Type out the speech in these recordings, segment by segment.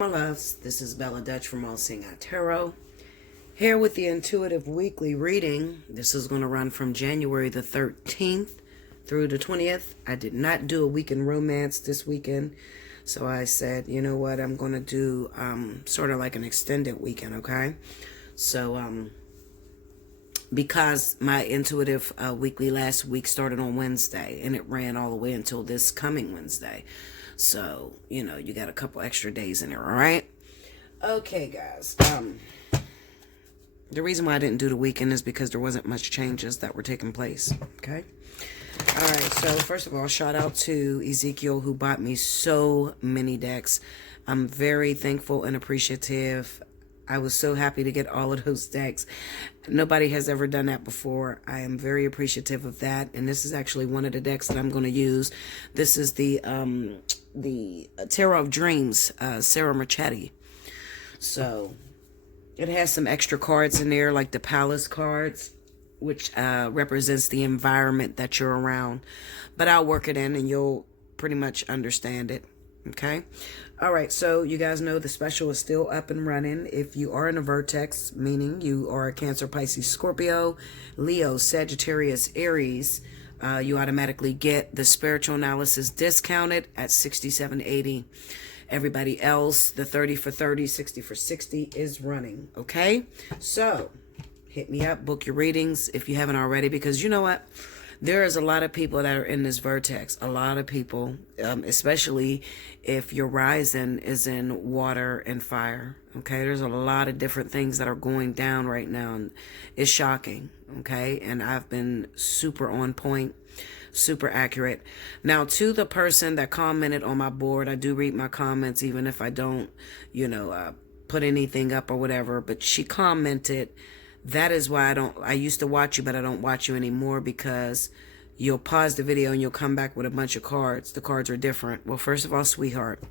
My loves, this is Bella Dutch from Allseeingeyetarot. Here with the intuitive weekly reading. This is going to run from January the 13th through the 20th. I did not do a week in romance this weekend, so I said, you know what, I'm going to do sort of like an extended weekend, okay? So, because my intuitive weekly last week started on Wednesday, and it ran all the way until this coming Wednesday. So, you got a couple extra days in there, all right? Okay, guys. The reason why I didn't do the weekend is because there wasn't much changes that were taking place, okay? All right, so first of all, shout out to Ezekiel who bought me so many decks. I'm very thankful and appreciative. I was so happy to get all of those decks. Nobody has ever done that before. I am very appreciative of that. And this is actually one of the decks that I'm going to use. This is the Tarot of Dreams, Sarah Marchetti. So it has some extra cards in there, like the Palace cards, which represents the environment that you're around. But I'll work it in and you'll pretty much understand it. Okay. All right. So you guys know the special is still up and running. If you are in a Vertex, meaning you are a Cancer, Pisces, Scorpio, Leo, Sagittarius, Aries, you automatically get the spiritual analysis discounted at $67.80. Everybody else, the 30 for 30, 60 for 60 is running. Okay. So hit me up, book your readings if you haven't already, because you know what? There is a lot of people that are in this Vertex. A lot of people, especially if your rising is in water and fire. Okay, there's a lot of different things that are going down right now, and it's shocking. Okay, and I've been super on point, super accurate. Now, to the person that commented on my board, I do read my comments, even if I don't, put anything up or whatever. But she commented. That is why I used to watch you, but I don't watch you anymore, because you'll pause the video and you'll come back with a bunch of cards. The cards are different. Well, first of all, sweetheart,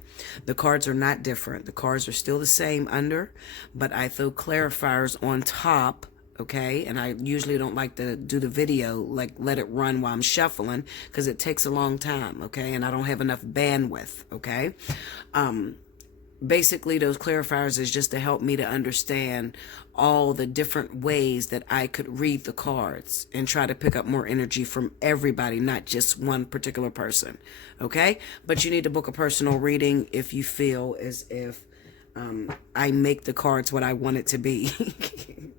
the cards are not different. The cards are still the same under, but I throw clarifiers on top. Okay. And I usually don't like to do the video, like let it run while I'm shuffling, because it takes a long time. Okay. And I don't have enough bandwidth. Okay. Basically, those clarifiers is just to help me to understand all the different ways that I could read the cards and try to pick up more energy from everybody, not just one particular person. Okay? But you need to book a personal reading if you feel as if I make the cards what I want it to be.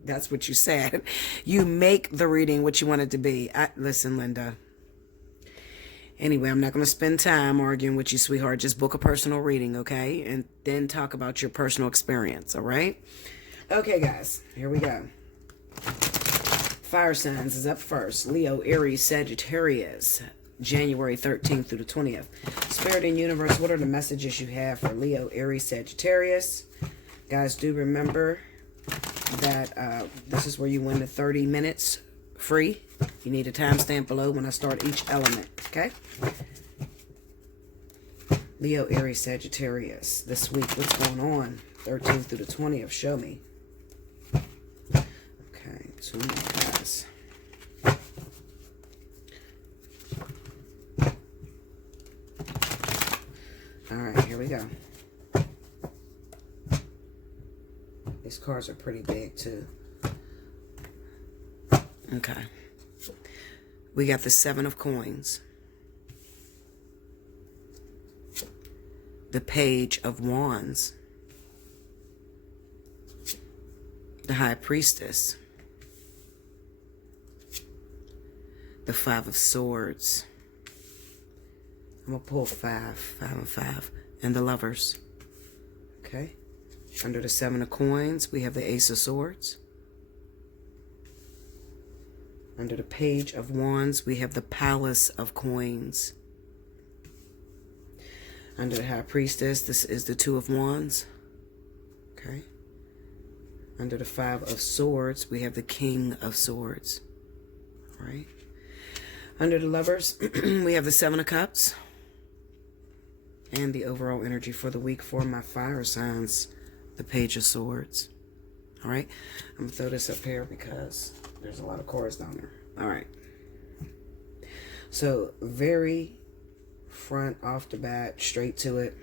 That's what you said. You make the reading what you want it to be. Listen, Linda. Anyway, I'm not going to spend time arguing with you, sweetheart. Just book a personal reading, okay? And then talk about your personal experience, all right? Okay, guys, here we go. Fire signs is up first. Leo, Aries, Sagittarius, January 13th through the 20th. Spirit and universe, what are the messages you have for Leo, Aries, Sagittarius? Guys, do remember that this is where you win the 30 minutes free. You need a timestamp below when I start each element, okay? Leo, Aries, Sagittarius. This week, what's going on? 13th through the 20th. Show me. Okay, 2 more guys. All right, here we go. These cards are pretty big, too. Okay. We got the 7 of Coins, the Page of Wands, the High Priestess, the 5 of Swords. I'm going to pull 5 and 5, and the Lovers. Okay. Under the 7 of Coins, we have the Ace of Swords. Under the Page of Wands, we have the Palace of Coins. Under the High Priestess, this is the 2 of Wands. Okay. Under the 5 of Swords, we have the King of Swords. All right. Under the Lovers, we have the 7 of Cups. And the overall energy for the week for my fire signs, the Page of Swords. All right. I'm going to throw this up here because there's a lot of cards down there. All right. So, very front off the bat, straight to it.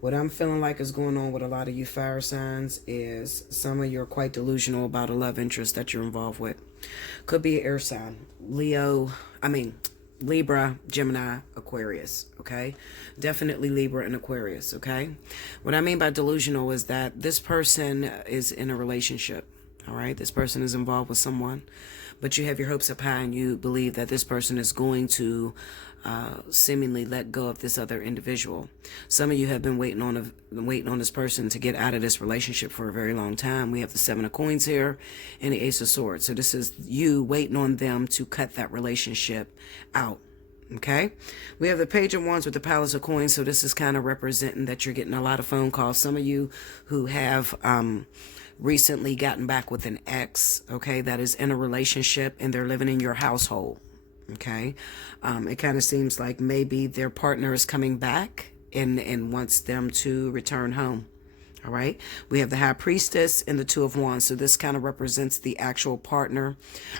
What I'm feeling like is going on with a lot of you fire signs is some of you are quite delusional about a love interest that you're involved with. Could be an air sign. Libra, Gemini, Aquarius, okay? Definitely Libra and Aquarius, okay? What I mean by delusional is that this person is in a relationship, all right? This person is involved with someone, but you have your hopes up high and you believe that this person is going to seemingly let go of this other individual. Some of you have been waiting on this person to get out of this relationship for a very long time. We have the Seven of Coins here and the Ace of Swords. So this is you waiting on them to cut that relationship out. Okay, we have the Page of Wands with the Palace of Coins. So this is kind of representing that you're getting a lot of phone calls. Some of you who have recently gotten back with an ex, okay, that is in a relationship and they're living in your household. Okay, it kind of seems like maybe their partner is coming back and wants them to return home. All right, we have the High Priestess and the Two of Wands. So this kind of represents the actual partner.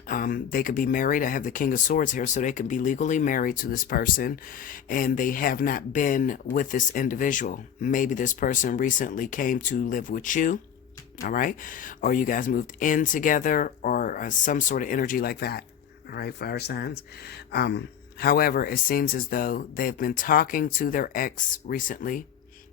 They could be married. I have the King of Swords here, so they could be legally married to this person and they have not been with this individual. Maybe this person recently came to live with you. All right, or you guys moved in together, or some sort of energy like that. All right, fire signs. However, it seems as though they've been talking to their ex recently.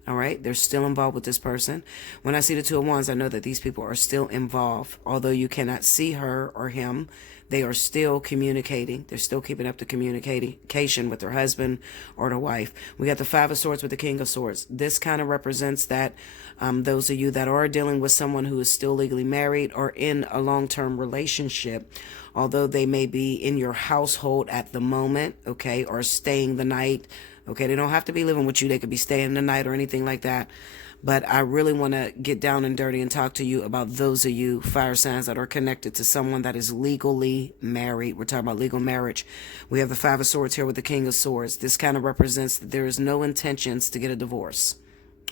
All right, they're still involved with this person. When I see the Two of Wands, I know that these people are still involved. Although you cannot see her or him, they are still communicating. They're still keeping up the communication with their husband or their wife. We got the Five of Swords with the King of Swords. This kind of represents that those of you that are dealing with someone who is still legally married or in a long-term relationship, although they may be in your household at the moment, okay, or staying the night. Okay, they don't have to be living with you. They could be staying the night or anything like that. But I really want to get down and dirty and talk to you about those of you fire signs that are connected to someone that is legally married. We're talking about legal marriage. We have the Five of Swords here with the King of Swords. This kind of represents that there is no intentions to get a divorce.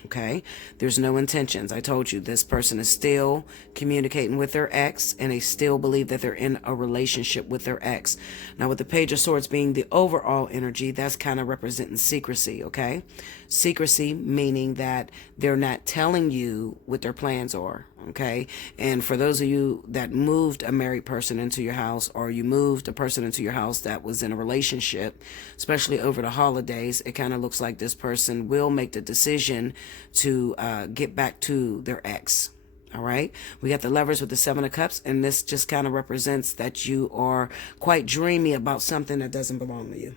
Okay, there's no intentions. I told you this person is still communicating with their ex and they still believe that they're in a relationship with their ex. Now with the Page of Swords being the overall energy, that's kind of representing secrecy. Okay, secrecy meaning that they're not telling you what their plans are. Okay, and for those of you that moved a married person into your house, or you moved a person into your house that was in a relationship, especially over the holidays, it kind of looks like this person will make the decision to get back to their ex. All right, we got the Lovers with the Seven of Cups, and this just kind of represents that you are quite dreamy about something that doesn't belong to you.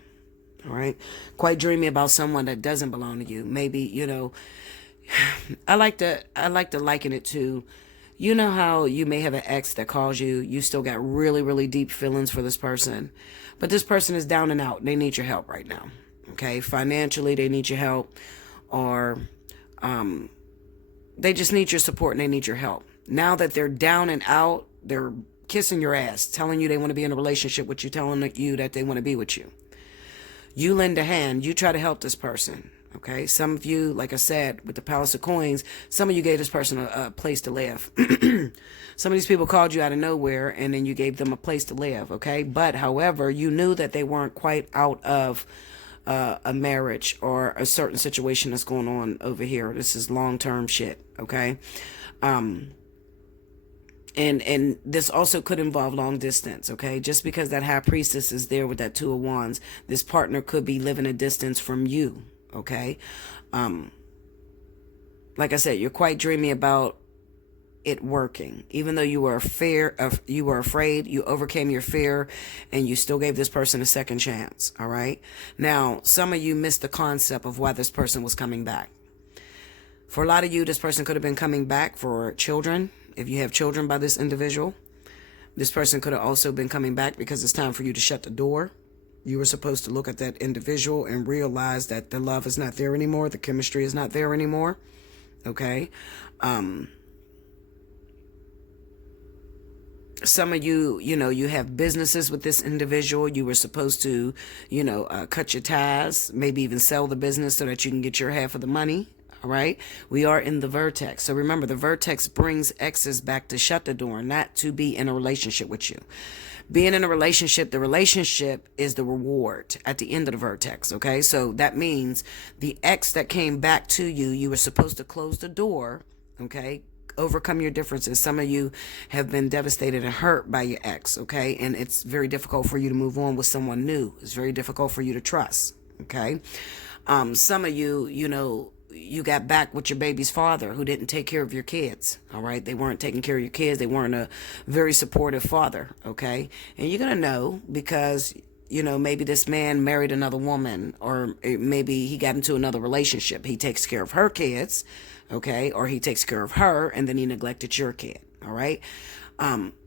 All right, quite dreamy about someone that doesn't belong to you. Maybe, you know, I like to liken it to, you know how you may have an ex that calls you, you still got really, really deep feelings for this person, but this person is down and out. They need your help right now. Okay, financially they need your help, or they just need your support and they need your help. Now that they're down and out, they're kissing your ass, telling you they want to be in a relationship with you, telling you that they want to be with you. You lend a hand, you try to help this person. Okay, some of you, like I said, with the Palace of Coins, some of you gave this person a place to live. Some of these people called you out of nowhere and then you gave them a place to live. Okay, but however, you knew that they weren't quite out of a marriage or a certain situation that's going on over here. This is long-term shit. Okay, and this also could involve long distance. Okay, just because that High Priestess is there with that Two of Wands, this partner could be living a distance from you. Okay, like I said, you're quite dreamy about it working, even though you were afraid, you overcame your fear, and you still gave this person a second chance. All right, now some of you missed the concept of why this person was coming back. For a lot of you, this person could have been coming back for children. If you have children by this individual, this person could have also been coming back because it's time for you to shut the door. You were supposed to look at that individual and realize that the love is not there anymore. The chemistry is not there anymore. Okay. Some of you, you know, you have businesses with this individual. You were supposed to, you know, cut your ties, maybe even sell the business so that you can get your half of the money. All right. We are in the vertex. So remember, the vertex brings exes back to shut the door, not to be in a relationship with you. Being in a relationship, the relationship is the reward at the end of the vertex. Okay. So that means the ex that came back to you, you were supposed to close the door. Okay. Overcome your differences. Some of you have been devastated and hurt by your ex. Okay. And it's very difficult for you to move on with someone new. It's very difficult for you to trust. Okay. Some of you, you got back with your baby's father who didn't take care of your kids. All right. They weren't taking care of your kids. They weren't a very supportive father. Okay. And you're going to know because, maybe this man married another woman, or maybe he got into another relationship. He takes care of her kids. Okay. Or he takes care of her and then he neglected your kid. All right.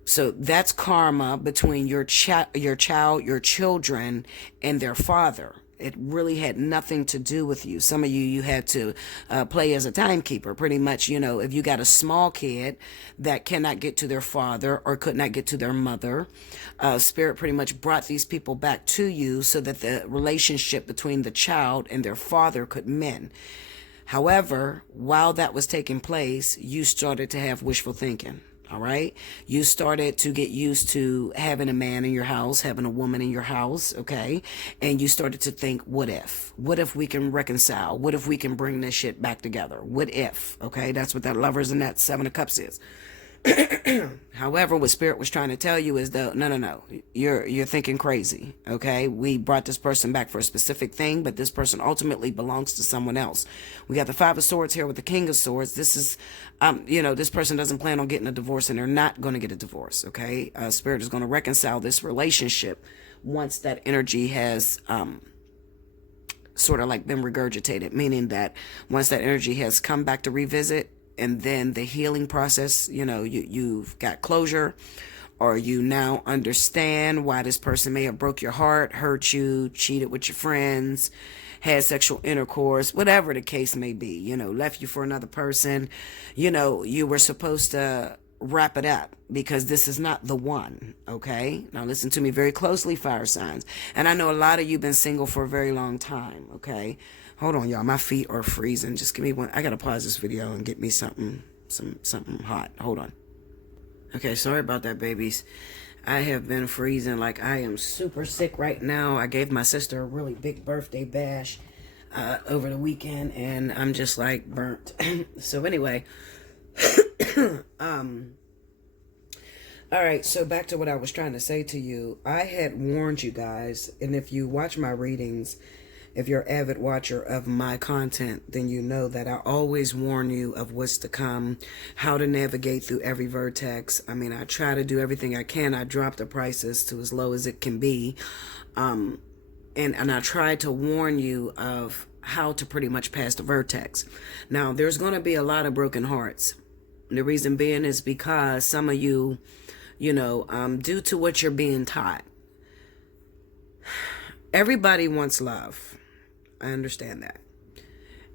So that's karma between your child, your children, and their father. It really had nothing to do with you. Some of you had to play as a timekeeper. Pretty much, if you got a small kid that cannot get to their father or could not get to their mother, Spirit pretty much brought these people back to you so that the relationship between the child and their father could mend. However, while that was taking place, you started to have wishful thinking. All right. You started to get used to having a man in your house, having a woman in your house. Okay. And you started to think, what if we can reconcile? What if we can bring this shit back together? What if? Okay. That's what that Lovers and that Seven of Cups is. However, what Spirit was trying to tell you is that no, you're thinking crazy. Okay, we brought this person back for a specific thing, but this person ultimately belongs to someone else. We got the Five of Swords here with the King of Swords. This is, this person doesn't plan on getting a divorce, and they're not going to get a divorce. Okay, Spirit is going to reconcile this relationship once that energy has sort of like been regurgitated, meaning that once that energy has come back to revisit. And then the healing process, you've got closure, or you now understand why this person may have broke your heart, hurt you, cheated with your friends, had sexual intercourse, whatever the case may be, left you for another person. You were supposed to wrap it up because this is not the one. Okay. Now listen to me very closely, fire signs. And I know a lot of you been single for a very long time. Okay. Hold on, y'all. My feet are freezing. Just give me one. I got to pause this video and get me something hot. Hold on. Okay. Sorry about that, babies. I have been freezing. Like, I am super sick right now. I gave my sister a really big birthday bash over the weekend, and I'm just like burnt. So anyway, all right, so back to what I was trying to say to you. I had warned you guys, and if you watch my readings, if you're an avid watcher of my content, then you know that I always warn you of what's to come, how to navigate through every vertex. I mean, I try to do everything I can. I drop the prices to as low as it can be. And I try to warn you of how to pretty much pass the vertex. Now, there's going to be a lot of broken hearts. The reason being is because some of you, due to what you're being taught, everybody wants love. I understand that.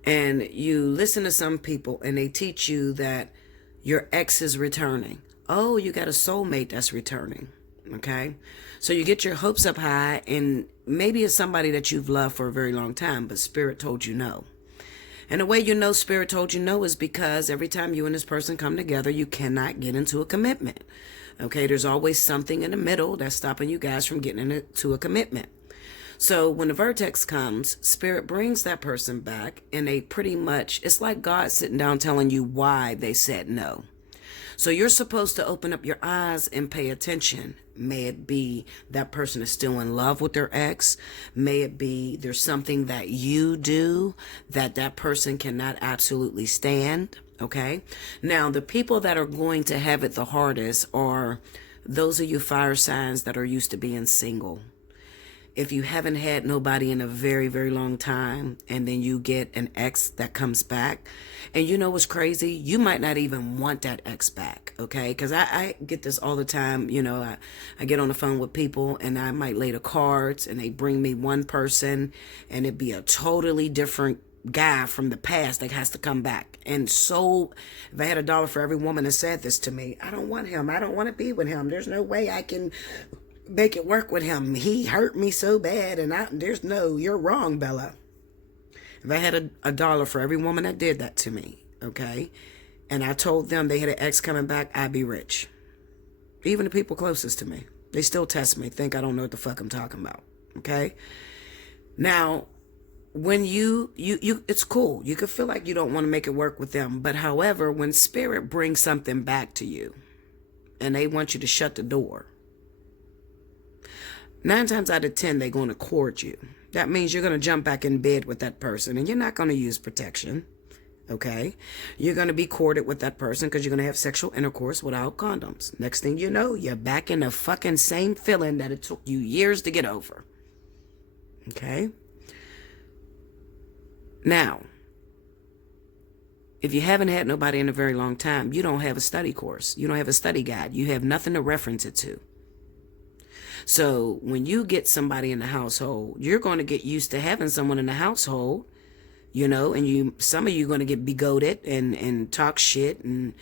And you listen to some people and they teach you that your ex is returning. Oh, you got a soulmate that's returning. Okay. So you get your hopes up high, and maybe it's somebody that you've loved for a very long time, but Spirit told you no. And the way you know Spirit told you no is because every time you and this person come together, you cannot get into a commitment. Okay. There's always something in the middle that's stopping you guys from getting into a commitment. So when the vertex comes, Spirit brings that person back, and they pretty much, it's like God sitting down telling you why they said no. So you're supposed to open up your eyes and pay attention. May it be that person is still in love with their ex. May it be there's something that you do that person cannot absolutely stand. Okay. Now, the people that are going to have it the hardest are those of you fire signs that are used to being single. If you haven't had nobody in a very, very long time, and then you get an ex that comes back, and you know what's crazy? You might not even want that ex back, okay? Because I get this all the time. I get on the phone with people, and I might lay the cards, and they bring me one person, and it'd be a totally different guy from the past that has to come back. And so if I had $1 for every woman that said this to me, I don't want him. I don't want to be with him. There's no way I can make it work with him. He hurt me so bad, and you're wrong, Bella. If I had a dollar for every woman that did that to me, okay, and I told them they had an ex coming back, I'd be rich. Even the people closest to me, they still test me, think I don't know what the fuck I'm talking about, okay? Now, when you it's cool. You could feel like you don't want to make it work with them. But however, when spirit brings something back to you and they want you to shut the door, 9 times out of 10, they're going to court you. That means you're going to jump back in bed with that person and you're not going to use protection. Okay? You're going to be courted with that person because you're going to have sexual intercourse without condoms. Next thing you know, you're back in the fucking same feeling that it took you years to get over. Okay? Now, if you haven't had nobody in a very long time, you don't have a study course. You don't have a study guide. You have nothing to reference it to. So when you get somebody in the household, you're going to get used to having someone in the household, you know, and some of you are going to get bigoted and talk shit. And,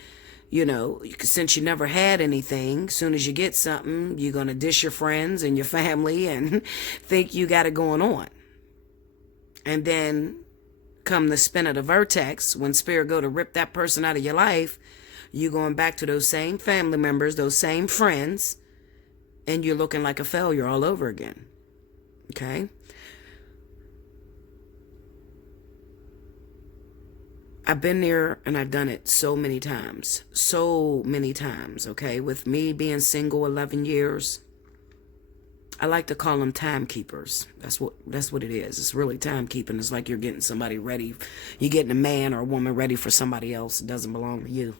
you know, since you never had anything, as soon as you get something, you're going to dish your friends and your family and think you got it going on. And then come the spin of the Vertex, when spirit go to rip that person out of your life, you going back to those same family members, those same friends, and you're looking like a failure all over again. Okay? I've been there and I've done it so many times. So many times, okay? With me being single 11 years, I like to call them timekeepers. That's what it is. It's really timekeeping. It's like you're getting somebody ready. You're getting a man or a woman ready for somebody else. It doesn't belong to you.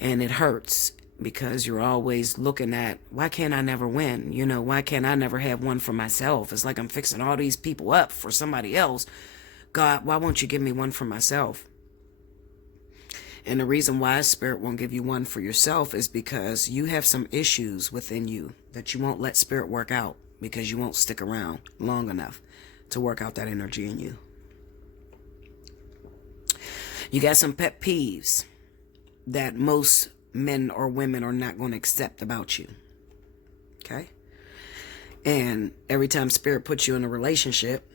And it hurts because you're always looking at, why can't I never win? You know, why can't I never have one for myself? It's like I'm fixing all these people up for somebody else. God, why won't you give me one for myself? And the reason why spirit won't give you one for yourself is because you have some issues within you that you won't let spirit work out because you won't stick around long enough to work out that energy in you. You got some pet peeves that most men or women are not going to accept about you. Okay? And every time spirit puts you in a relationship,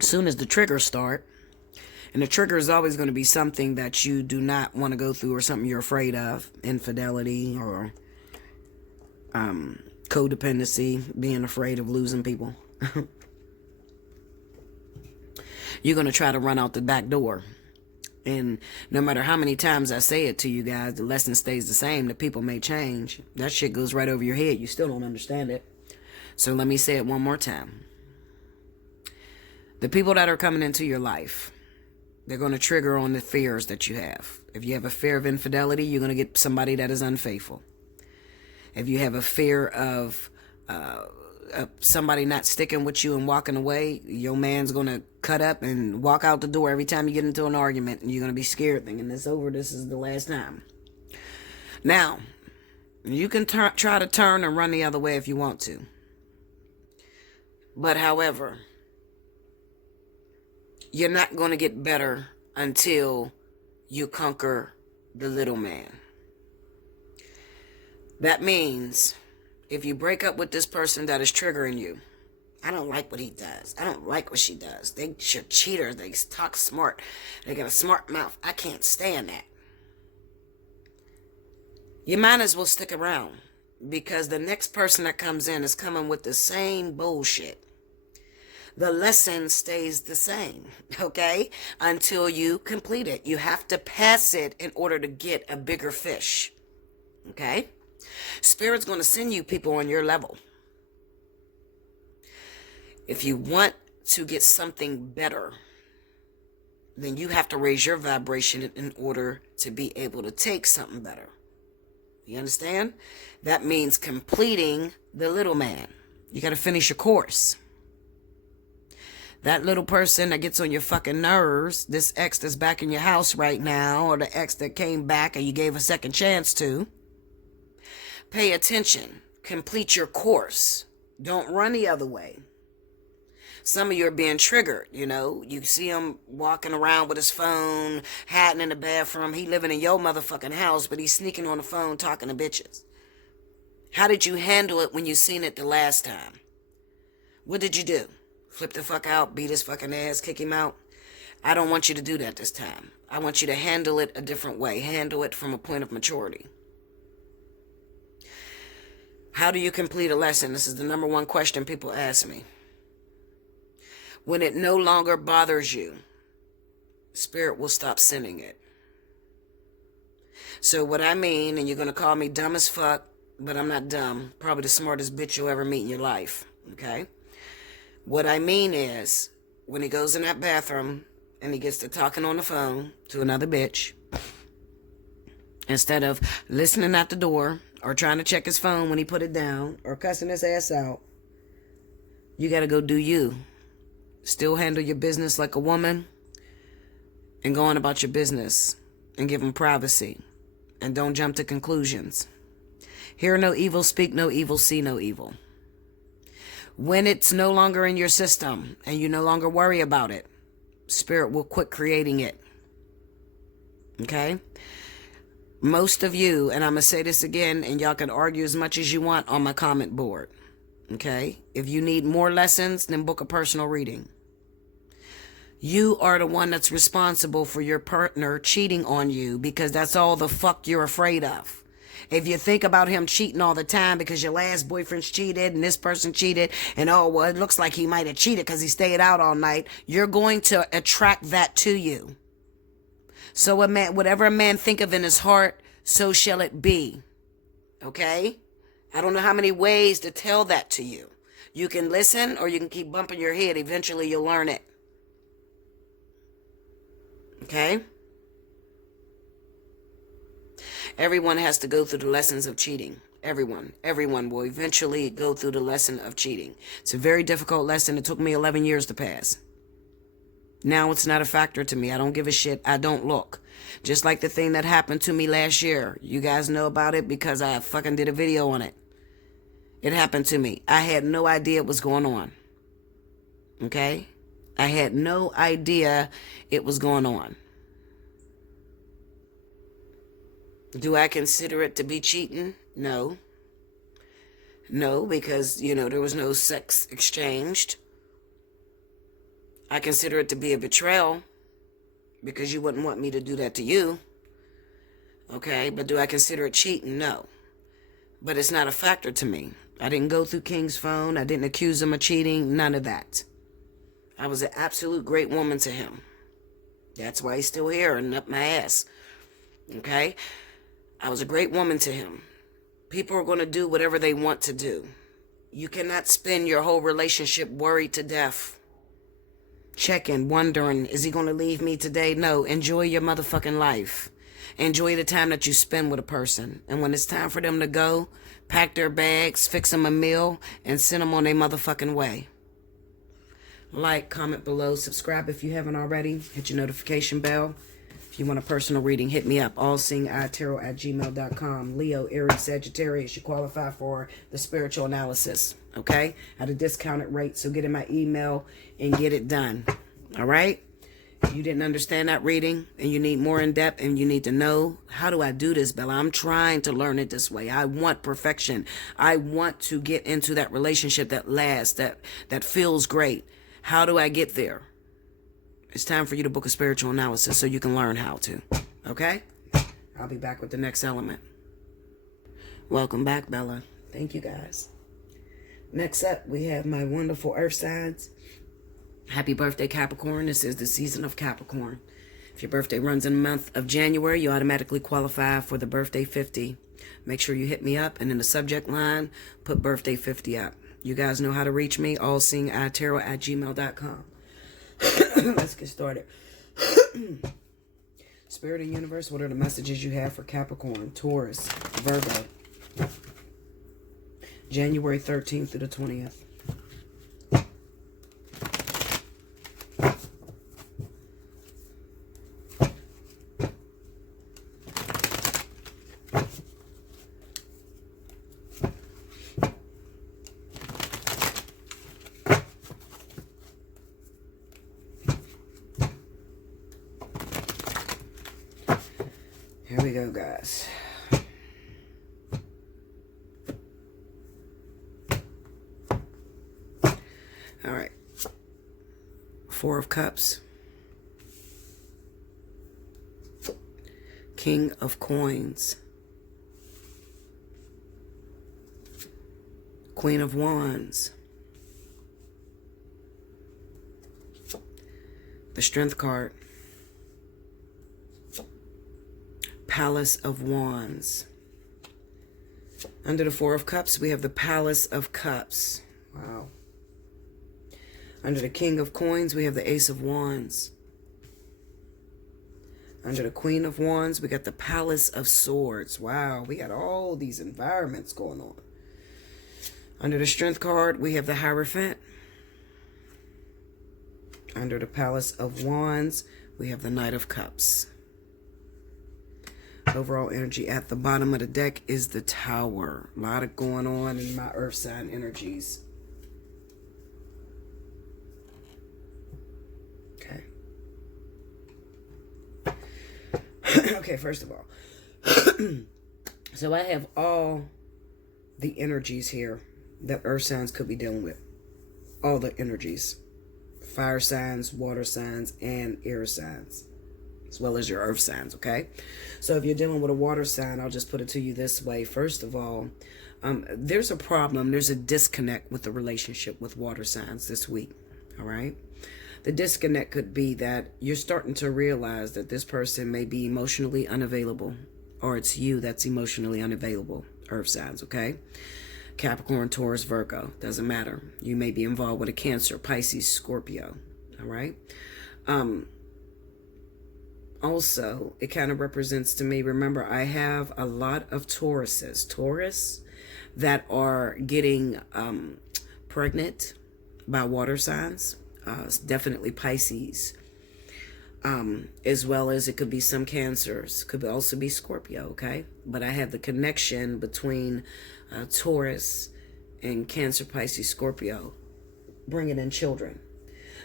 as soon as the triggers start, and the trigger is always going to be something that you do not want to go through or something you're afraid of. Infidelity or codependency, being afraid of losing people. You're going to try to run out the back door. And no matter how many times I say it to you guys, the lesson stays the same. The people may change. That shit goes right over your head. You still don't understand it. So let me say it one more time. The people that are coming into your life, they're going to trigger on the fears that you have. If you have a fear of infidelity, you're going to get somebody that is unfaithful. If you have a fear of somebody not sticking with you and walking away, your man's going to cut up and walk out the door every time you get into an argument, and you're going to be scared thinking it's over, this is the last time. Now, you can try to turn and run the other way if you want to. But however, you're not going to get better until you conquer the little man. That means if you break up with this person that is triggering you, I don't like what he does. I don't like what she does. They're cheaters. They talk smart. They got a smart mouth. I can't stand that. You might as well stick around, because the next person that comes in is coming with the same bullshit. The lesson stays the same, okay? Until you complete it. You have to pass it in order to get a bigger fish, okay? Spirit's going to send you people on your level. If you want to get something better, then you have to raise your vibration in order to be able to take something better. You understand? That means completing the little man. You got to finish your course. That little person that gets on your fucking nerves, this ex that's back in your house right now, or the ex that came back and you gave a second chance to, pay attention. Complete your course. Don't run the other way. Some of you are being triggered, you know. You see him walking around with his phone, hiding in the bathroom. He living in your motherfucking house, but he's sneaking on the phone talking to bitches. How did you handle it when you seen it the last time? What did you do? flip the fuck out, beat his fucking ass, kick him out. I don't want you to do that this time. I want you to handle it a different way. Handle it from a point of maturity. How do you complete a lesson? This is the number one question people ask me. When it no longer bothers you, Spirit will stop sending it. So what I mean, and you're going to call me dumb as fuck, but I'm not dumb. Probably the smartest bitch you'll ever meet in your life. Okay? What I mean is, when he goes in that bathroom and he gets to talking on the phone to another bitch, instead of listening at the door or trying to check his phone when he put it down or cussing his ass out, you got to go do you. Still handle your business like a woman and go on about your business and give him privacy and don't jump to conclusions. Hear no evil, speak no evil, see no evil. When it's no longer in your system and you no longer worry about it, Spirit will quit creating it. Okay? Most of you, and I'm going to say this again, and y'all can argue as much as you want on my comment board. Okay? If you need more lessons, then book a personal reading. You are the one that's responsible for your partner cheating on you because that's all the fuck you're afraid of. If you think about him cheating all the time because your last boyfriend's cheated and this person cheated and oh, well, it looks like he might have cheated because he stayed out all night, you're going to attract that to you. So a man, whatever a man think of in his heart, so shall it be. Okay? I don't know how many ways to tell that to you. You can listen or you can keep bumping your head. Eventually you'll learn it. Okay? Everyone has to go through the lessons of cheating. Everyone will eventually go through the lesson of cheating. It's a very difficult lesson. It took me 11 years to pass. Now it's not a factor to me. I don't give a shit. I don't look. Just like the thing that happened to me last year. You guys know about it because I fucking did a video on it. It happened to me. I had no idea it was going on. Okay? I had no idea it was going on. Do I consider it to be cheating? No. No, because, there was no sex exchanged. I consider it to be a betrayal because you wouldn't want me to do that to you. Okay, but do I consider it cheating? No. But it's not a factor to me. I didn't go through King's phone. I didn't accuse him of cheating. None of that. I was an absolute great woman to him. That's why he's still here and up my ass. Okay? I was a great woman to him. People are going to do whatever they want to do. You cannot spend your whole relationship worried to death. Checking, wondering, is he going to leave me today? No, enjoy your motherfucking life. Enjoy the time that you spend with a person. And when it's time for them to go, pack their bags, fix them a meal, and send them on their motherfucking way. Like, comment below, subscribe if you haven't already. Hit your notification bell. If you want a personal reading, hit me up. Allseeingeyetarot@gmail.com. Leo, Aries, Sagittarius. You qualify for the spiritual analysis. Okay? At a discounted rate. So get in my email and get it done. All right? If you didn't understand that reading and you need more in depth and you need to know, how do I do this, Bella? I'm trying to learn it this way. I want perfection. I want to get into that relationship that lasts, that feels great. How do I get there? It's time for you to book a spiritual analysis so you can learn how to. Okay? I'll be back with the next element. Welcome back, Bella. Thank you, guys. Next up, we have my wonderful earth signs. Happy birthday, Capricorn. This is the season of Capricorn. If your birthday runs in the month of January, you automatically qualify for the birthday 50. Make sure you hit me up, and in the subject line, put birthday 50 up. You guys know how to reach me, allseeingeyetarot@gmail.com. Let's get started. Spirit and universe, what are the messages you have for Capricorn, Taurus, Virgo? January 13th through the 20th. Here we go, guys. All right. Four of Cups, King of Coins, Queen of Wands, the Strength card, Palace of Wands. Under the Four of Cups, we have the Palace of Cups. Wow. Under the King of Coins, we have the Ace of Wands. Under the Queen of Wands, we got the Palace of Swords. Wow, we got all these environments going on. Under the Strength card, we have the Hierophant. Under the Palace of Wands, we have the Knight of Cups. Overall energy at the bottom of the deck is the Tower. A lot of going on in my earth sign energies. Okay. Okay, first of all. So I have all the energies here that earth signs could be dealing with. All the energies. Fire signs, water signs, and air signs, as well as your earth signs, okay? So if you're dealing with a water sign, I'll just put it to you this way. First of all, there's a problem. There's a disconnect with the relationship with water signs this week, all right? The disconnect could be that you're starting to realize that this person may be emotionally unavailable, or it's you that's emotionally unavailable, earth signs, okay? Capricorn, Taurus, Virgo, doesn't matter. You may be involved with a Cancer, Pisces, Scorpio, all right? Also, it kind of represents to me, remember, I have a lot of Taurus that are getting pregnant by water signs, definitely Pisces, as well as it could be some Cancers, could also be Scorpio, okay? But I have the connection between Taurus and Cancer, Pisces, Scorpio, bringing in children.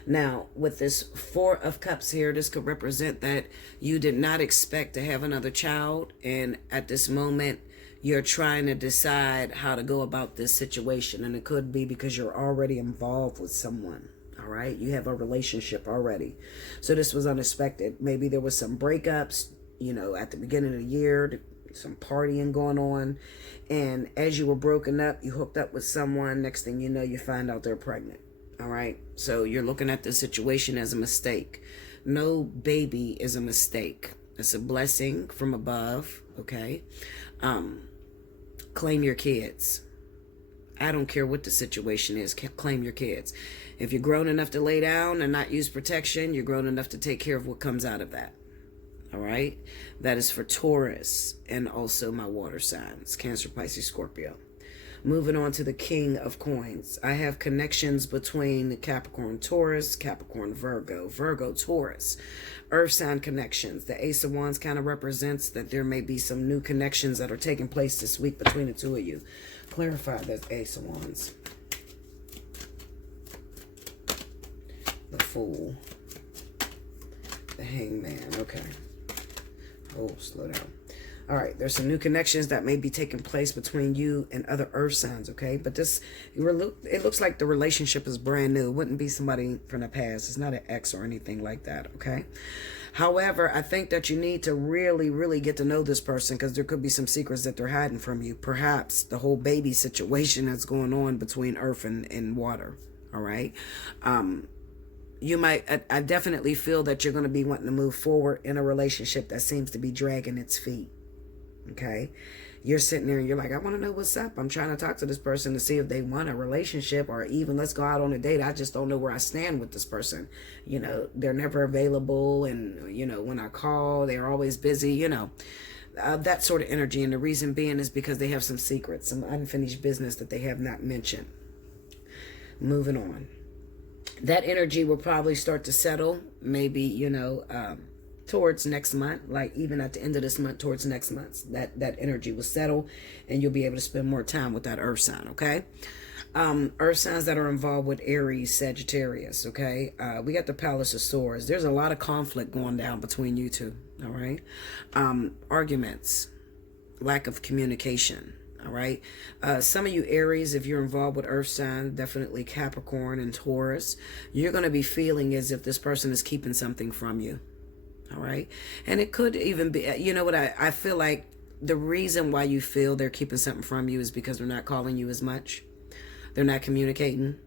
Now, with this Four of Cups here, this could represent that you did not expect to have another child, and at this moment, you're trying to decide how to go about this situation, and it could be because you're already involved with someone, all right? You have a relationship already. So this was unexpected. Maybe there was some breakups, you know, at the beginning of the year, some partying going on, and as you were broken up, you hooked up with someone. Next thing you know, you find out they're pregnant. All right, so you're looking at the situation as a mistake. No baby is a mistake. It's a blessing from above, okay? Claim your kids. I don't care what the situation is. Claim your kids. If you're grown enough to lay down and not use protection, you're grown enough to take care of what comes out of that. All right? That is for Taurus and also my water signs, Cancer, Pisces, Scorpio. Moving on to the King of Coins. I have connections between Capricorn, Taurus, Capricorn, Virgo, Virgo, Taurus. Earth sign connections. The Ace of Wands kind of represents that there may be some new connections that are taking place this week between the two of you. Clarify that Ace of Wands. The Fool. The Hangman. Okay. Oh, slow down. All right, there's some new connections that may be taking place between you and other earth signs, okay? But this, it looks like the relationship is brand new. It wouldn't be somebody from the past. It's not an ex or anything like that, okay? However, I think that you need to really, really get to know this person, because there could be some secrets that they're hiding from you. Perhaps the whole baby situation that's going on between earth and water, all right? You might, I definitely feel that you're going to be wanting to move forward in a relationship that seems to be dragging its feet. Okay, you're sitting there and you're like, I want to know what's up. I'm trying to talk to this person to see if they want a relationship, or even let's go out on a date. I just don't know where I stand with this person. You know, they're never available, and you know, when I call, they're always busy, you know, that sort of energy. And the reason being is because they have some secrets, some unfinished business that they have not mentioned. Moving on, that energy will probably start to settle, maybe, you know, towards next month, like even at the end of this month, towards next month, that energy will settle, and you'll be able to spend more time with that earth sign, okay? Earth signs that are involved with Aries, Sagittarius, okay? We got the Palace of Swords. There's a lot of conflict going down between you two, all right? Arguments, lack of communication, All right. Some of you Aries, if you're involved with earth sign, definitely Capricorn and Taurus, you're going to be feeling as if this person is keeping something from you. All right. And it could even be, you know what, I feel like the reason why you feel they're keeping something from you is because they're not calling you as much. They're not communicating.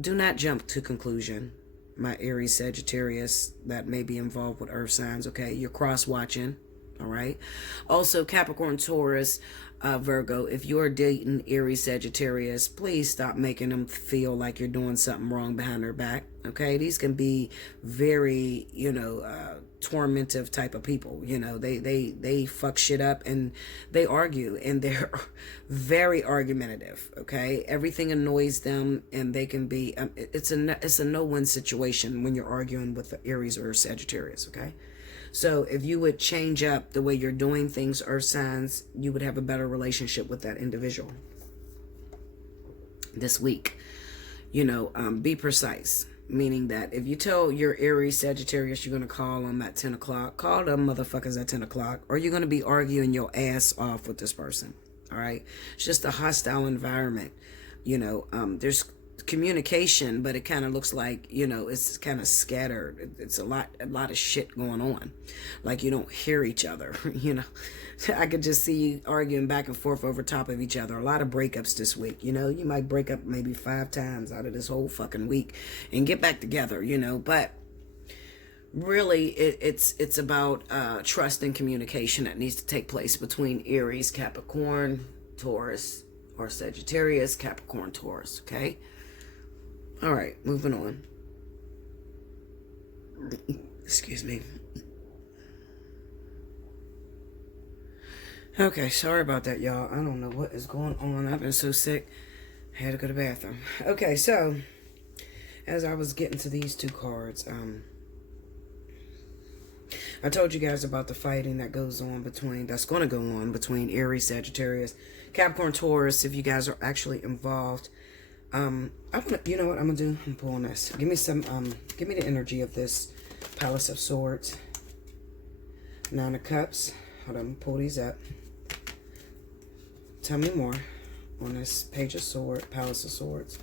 Do not jump to conclusion, my Aries Sagittarius that may be involved with earth signs. Okay. You're cross watching. All right. Also, Capricorn, Taurus, Virgo, if you're dating Aries Sagittarius, please stop making them feel like you're doing something wrong behind their back. Okay. These can be very, tormentive type of people. They fuck shit up and they argue and they're very argumentative. Okay. Everything annoys them and they can be, it's a no-win situation when you're arguing with the Aries or Sagittarius. Okay. So if you would change up the way you're doing things, earth signs, you would have a better relationship with that individual this week. Be precise. Meaning that if you tell your Aries Sagittarius you're going to call them at 10 o'clock, call them motherfuckers at 10 o'clock, or you're going to be arguing your ass off with this person. All right. It's just a hostile environment. There's communication, but it kind of looks like, it's kind of scattered. It's a lot of shit going on. Like you don't hear each other, I could just see you arguing back and forth over top of each other. A lot of breakups this week. You might break up maybe 5 times out of this whole fucking week and get back together, but really it's about trust and communication that needs to take place between Aries, Capricorn, Taurus, or Sagittarius, Capricorn, Taurus. Okay. All right, moving on. Excuse me. Okay, sorry about that, y'all. I don't know what is going on. I've been so sick. I had to go to the bathroom. Okay, so as I was getting to these 2 cards, I told you guys about the fighting that's going to go on between Aries, Sagittarius, Capricorn, Taurus. If you guys are actually involved. You know what I'm gonna do? I'm pulling this. Give me the energy of this Palace of Swords, 9 of Cups. Hold on, pull these up. Tell me more on this Page of Swords, Palace of Swords.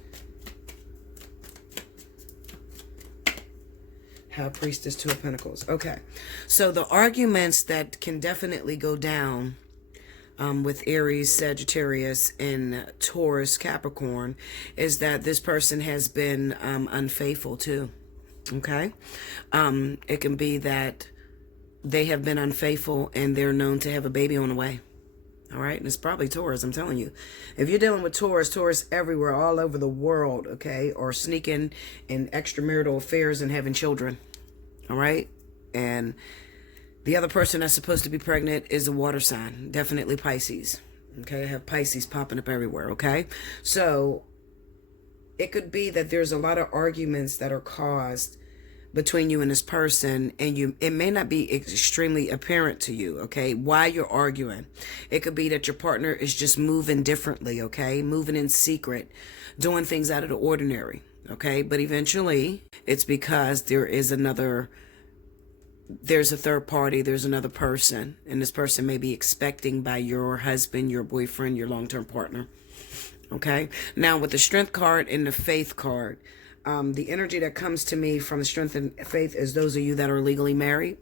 High Priestess, 2 of Pentacles. Okay, so the arguments that can definitely go down with Aries, Sagittarius, and Taurus, Capricorn, is that this person has been unfaithful too. Okay? It can be that they have been unfaithful and they're known to have a baby on the way. All right? And it's probably Taurus, I'm telling you. If you're dealing with Taurus everywhere, all over the world, okay, or sneaking in extramarital affairs and having children. All right? And the other person that's supposed to be pregnant is a water sign. Definitely Pisces. Okay, I have Pisces popping up everywhere. Okay, so it could be that there's a lot of arguments that are caused between you and this person, and it may not be extremely apparent to you, okay, why you're arguing. It could be that your partner is just moving differently, okay, moving in secret, doing things out of the ordinary, okay, but eventually it's because there's a third party, there's another person, and this person may be expecting by your husband, your boyfriend, your long-term partner. Okay, now with the Strength card and the Faith card, the energy that comes to me from the Strength and Faith is those of you that are legally married.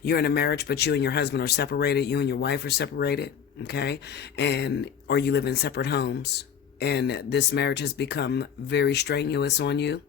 You're in a marriage, but you and your husband are separated. You and your wife are separated. Okay, or you live in separate homes, and this marriage has become very strenuous on you.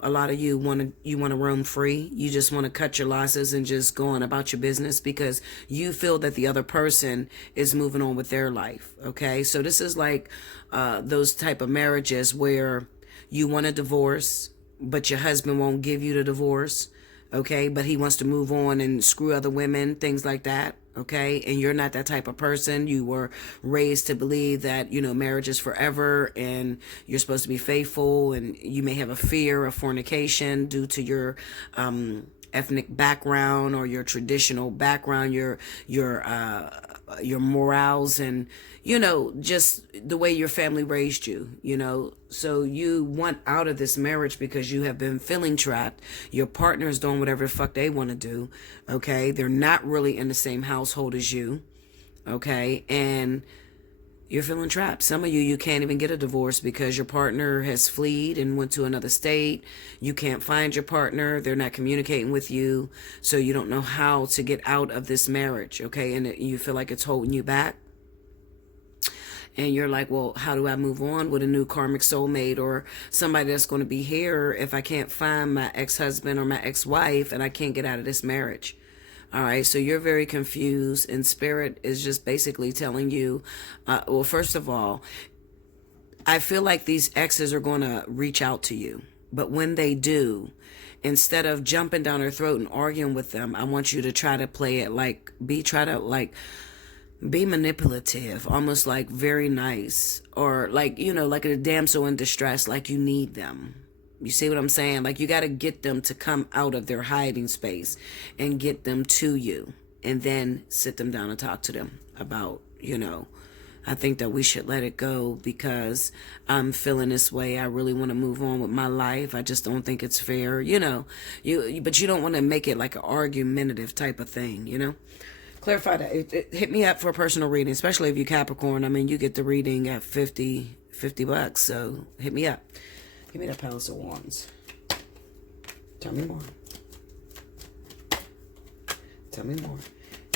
A lot of you want to roam free. You just want to cut your losses and just go on about your business because you feel that the other person is moving on with their life. Okay, so this is like those type of marriages where you want a divorce, but your husband won't give you the divorce. Okay, but he wants to move on and screw other women, things like that. Okay, and you're not that type of person. You were raised to believe that, marriage is forever and you're supposed to be faithful, and you may have a fear of fornication due to your ethnic background or your traditional background, your morals, and just the way your family raised you, so you want out of this marriage because you have been feeling trapped. Your partner is doing whatever the fuck they want to do. Okay, they're not really in the same household as you. Okay, and You're feeling trapped. Some of you can't even get a divorce because your partner has fled and went to another state. You can't find your partner. They're not communicating with you. So you don't know how to get out of this marriage, okay? And you feel like it's holding you back. And you're like, well, how do I move on with a new karmic soulmate or somebody that's going to be here if I can't find my ex-husband or my ex-wife and I can't get out of this marriage? All right, so you're very confused, and Spirit is just basically telling you, well, first of all, I feel like these exes are going to reach out to you. But when they do, instead of jumping down their throat and arguing with them, I want you to try to play it like, be manipulative, almost like very nice, or like, like a damsel in distress, like you need them. You see what I'm saying? Like you got to get them to come out of their hiding space and get them to you, and then sit them down and talk to them about, I think that we should let it go because I'm feeling this way. I really want to move on with my life. I just don't think it's fair, but you don't want to make it like an argumentative type of thing, Clarify that. Hit me up for a personal reading, especially if you Capricorn. I mean, you get the reading at $50. So hit me up. Give me that Palace of Wands. Tell me more. Tell me more.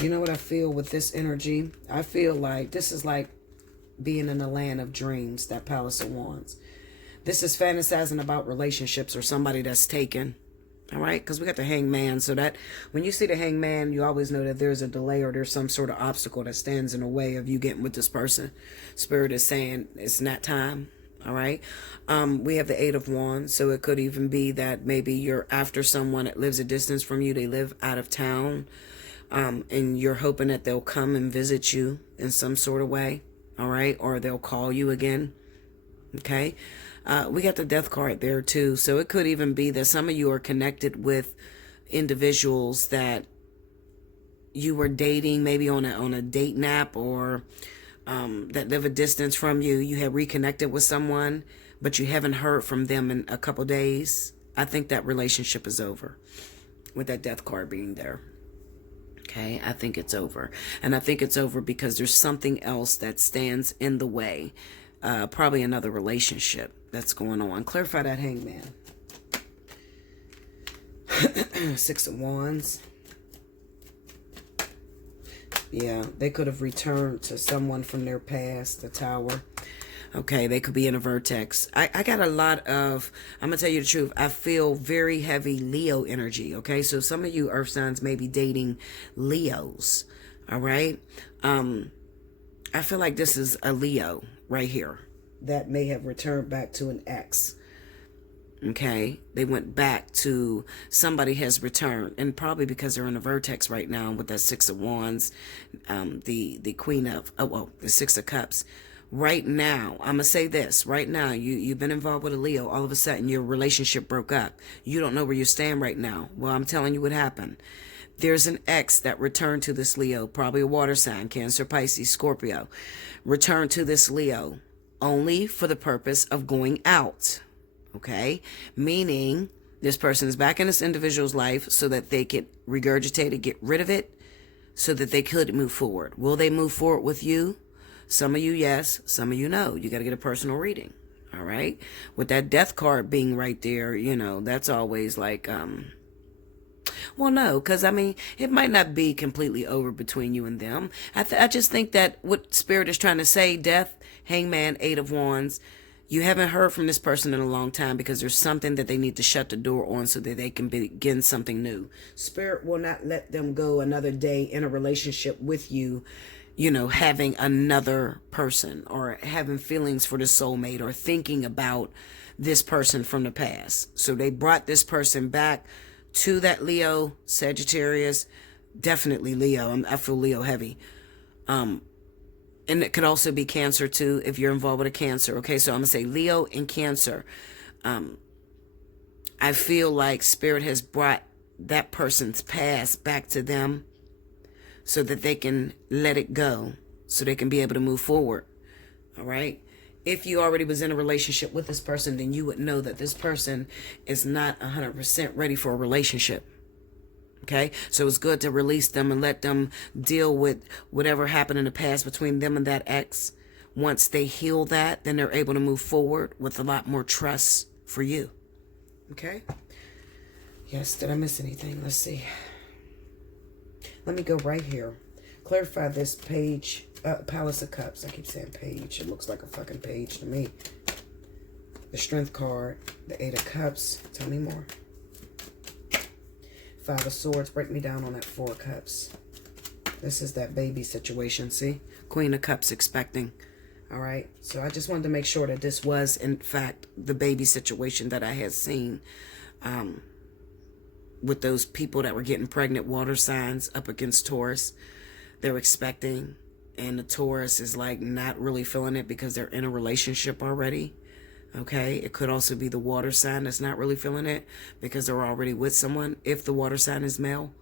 You know what I feel with this energy? I feel like this is like being in the land of dreams, that Palace of Wands. This is fantasizing about relationships or somebody that's taken. All right, because we got the Hangman, so that when you see the Hangman, you always know that there's a delay or there's some sort of obstacle that stands in the way of you getting with this person. Spirit is saying it's not time. All right. We have the Eight of Wands, so it could even be that maybe you're after someone that lives a distance from you. They live out of town, and you're hoping that they'll come and visit you in some sort of way. All right, or they'll call you again. Okay. We got the Death card there too. So it could even be that some of you are connected with individuals that you were dating, maybe on a dating app, or that live a distance from you. You have reconnected with someone, but you haven't heard from them in a couple days. I think that relationship is over with that Death card being there. Okay, I think it's over. And I think it's over because there's something else that stands in the way. Probably another relationship that's going on. Clarify that Hangman. Six of Wands. Yeah, they could have returned to someone from their past, the Tower. Okay, they could be in a Vertex. I got a lot of, I'm going to tell you the truth, I feel very heavy Leo energy, okay? So some of you Earth signs may be dating Leos, all right? I feel like this is a Leo right here that may have returned back to an ex. Okay, they went back to somebody has returned, and probably because they're in a Vertex right now with that Six of Wands, the Queen of, the Six of Cups. Right now, I'm gonna say this. Right now, you've been involved with a Leo. All of a sudden, your relationship broke up. You don't know where you stand right now. Well, I'm telling you what happened. There's an ex that returned to this Leo, probably a water sign, Cancer, Pisces, Scorpio, returned to this Leo only for the purpose of going out. Okay, meaning this person is back in this individual's life so that they could regurgitate it, get rid of it, so that they could move forward. Will they move forward with you? Some of you, yes. Some of you, no. You got to get a personal reading. All right. With that Death card being right there, that's always like, well, no, because I mean, it might not be completely over between you and them. I just think that what Spirit is trying to say, Death, Hangman, Eight of Wands, you haven't heard from this person in a long time because there's something that they need to shut the door on so that they can begin something new. Spirit will not let them go another day in a relationship with you, having another person or having feelings for the soulmate or thinking about this person from the past. So they brought this person back to that Leo, Sagittarius, definitely Leo. I feel Leo heavy. And it could also be Cancer too, if you're involved with a Cancer. Okay, so I'm going to say Leo and Cancer. I feel like Spirit has brought that person's past back to them so that they can let it go, so they can be able to move forward. All right? If you already was in a relationship with this person, then you would know that this person is not 100% ready for a relationship. Okay, so it's good to release them and let them deal with whatever happened in the past between them and that ex, Once they heal that, then they're able to move forward with a lot more trust for you. Okay? Yes, did I miss anything? Let's see. Let me go right here. Clarify this page, Palace of Cups. I keep saying page. It looks like a fucking page to me. The Strength card, the Eight of Cups. Tell me more. Five of Swords. Break me down on that Four of Cups. This is that baby situation, see? Queen of Cups expecting. All right, so I just wanted to make sure that this was, in fact, the baby situation that I had seen with those people that were getting pregnant, water signs up against Taurus. They're expecting, and the Taurus is like not really feeling it because they're in a relationship already. Okay, it could also be the water sign that's not really feeling it because they're already with someone if the water sign is male.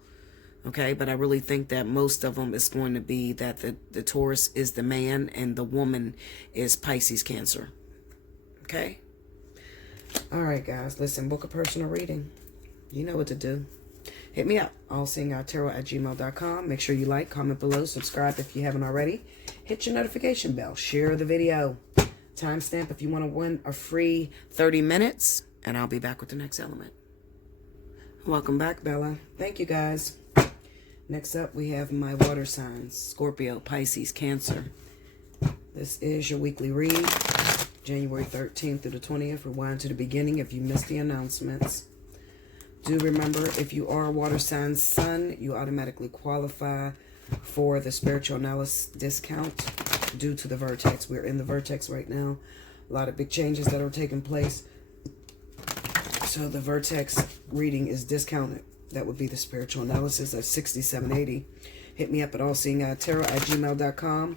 Okay, but I really think that most of them is going to be that the Taurus is the man and the woman is Pisces, Cancer. Okay? All right, guys. Listen, book a personal reading. You know what to do. Hit me up. Allseeingeyetarot@gmail.com. Make sure you like, comment below, subscribe if you haven't already. Hit your notification bell. Share the video. Timestamp if you want to win a free 30 minutes. And I'll be back with the next element. Welcome back, Bella. Thank you, guys. Next up, we have my water signs. Scorpio, Pisces, Cancer. This is your weekly read. January 13th through the 20th. Rewind to the beginning if you missed the announcements. Do remember, if you are a water sign sun, you automatically qualify for the spiritual analysis discount due to the Vertex. We're in the Vertex right now. A lot of big changes that are taking place. So the Vertex reading is discounted. That would be the spiritual analysis at $67.80. Hit me up at allseeingeyetarot@gmail.com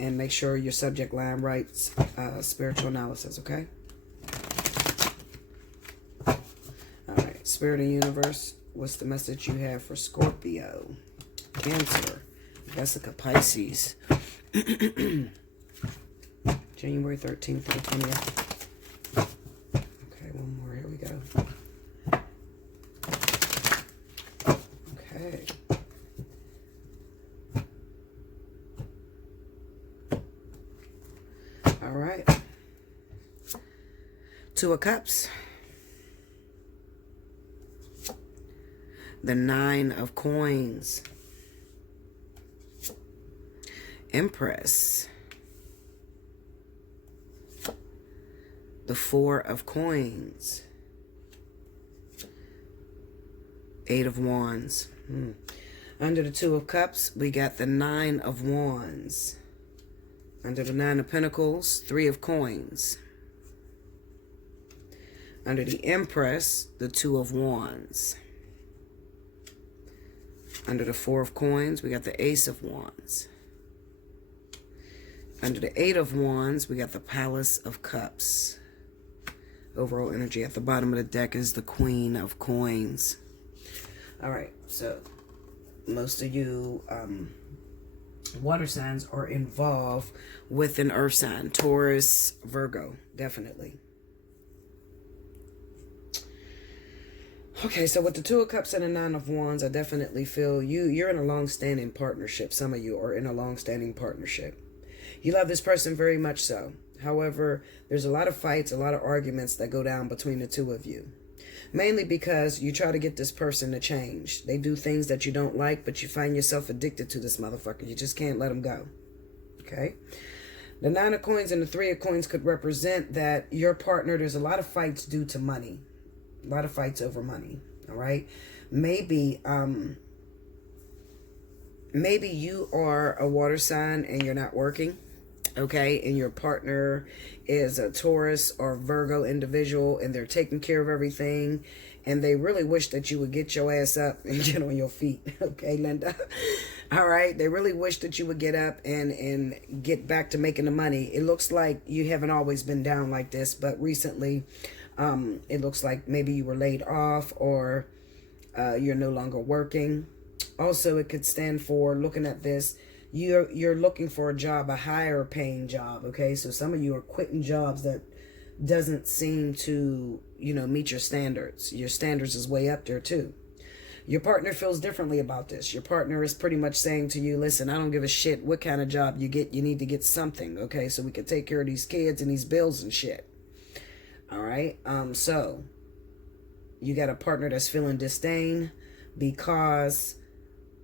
and make sure your subject line writes spiritual analysis, okay? All right, Spirit and Universe, what's the message you have for Scorpio, Cancer, Vesica, Pisces, January 13th through the 20th. Okay, one more. Here we go. Okay. All right. Two of Cups. The Nine of Coins. Empress. The Four of Coins. Eight of Wands. Under the Two of Cups, we got the Nine of Wands. Under the Nine of Pentacles, Three of Coins. Under the Empress, the Two of Wands. Under the Four of Coins, we got the Ace of Wands. Under the Eight of Wands, we got the Palace of Cups. Overall energy at the bottom of the deck is the Queen of Coins. All right, so most of you water signs are involved with an earth sign. Taurus, Virgo, definitely. Okay, so with the Two of Cups and the Nine of Wands, I definitely feel you're in a long-standing partnership. Some of you are in a long-standing partnership. You love this person very much so. However, there's a lot of fights, a lot of arguments that go down between the two of you. Mainly because you try to get this person to change. They do things that you don't like, but you find yourself addicted to this motherfucker. You just can't let them go. Okay? The Nine of Coins and the Three of Coins could represent that your partner, there's a lot of fights due to money. A lot of fights over money. All right? Maybe you are a water sign and you're not working. Okay, and your partner is a Taurus or Virgo individual and they're taking care of everything and they really wish that you would get your ass up and get on your feet. Okay, Linda? All right, they really wish that you would get up and get back to making the money. It looks like you haven't always been down like this, but recently it looks like maybe you were laid off or you're no longer working. Also, it could stand for, looking at this, you're looking for a job, a higher paying job, okay? So some of you are quitting jobs that doesn't seem to, meet your standards. Your standards is way up there too. Your partner feels differently about this. Your partner is pretty much saying to you, listen, I don't give a shit what kind of job you get. You need to get something, okay? So we can take care of these kids and these bills and shit. All right? So you got a partner that's feeling disdain because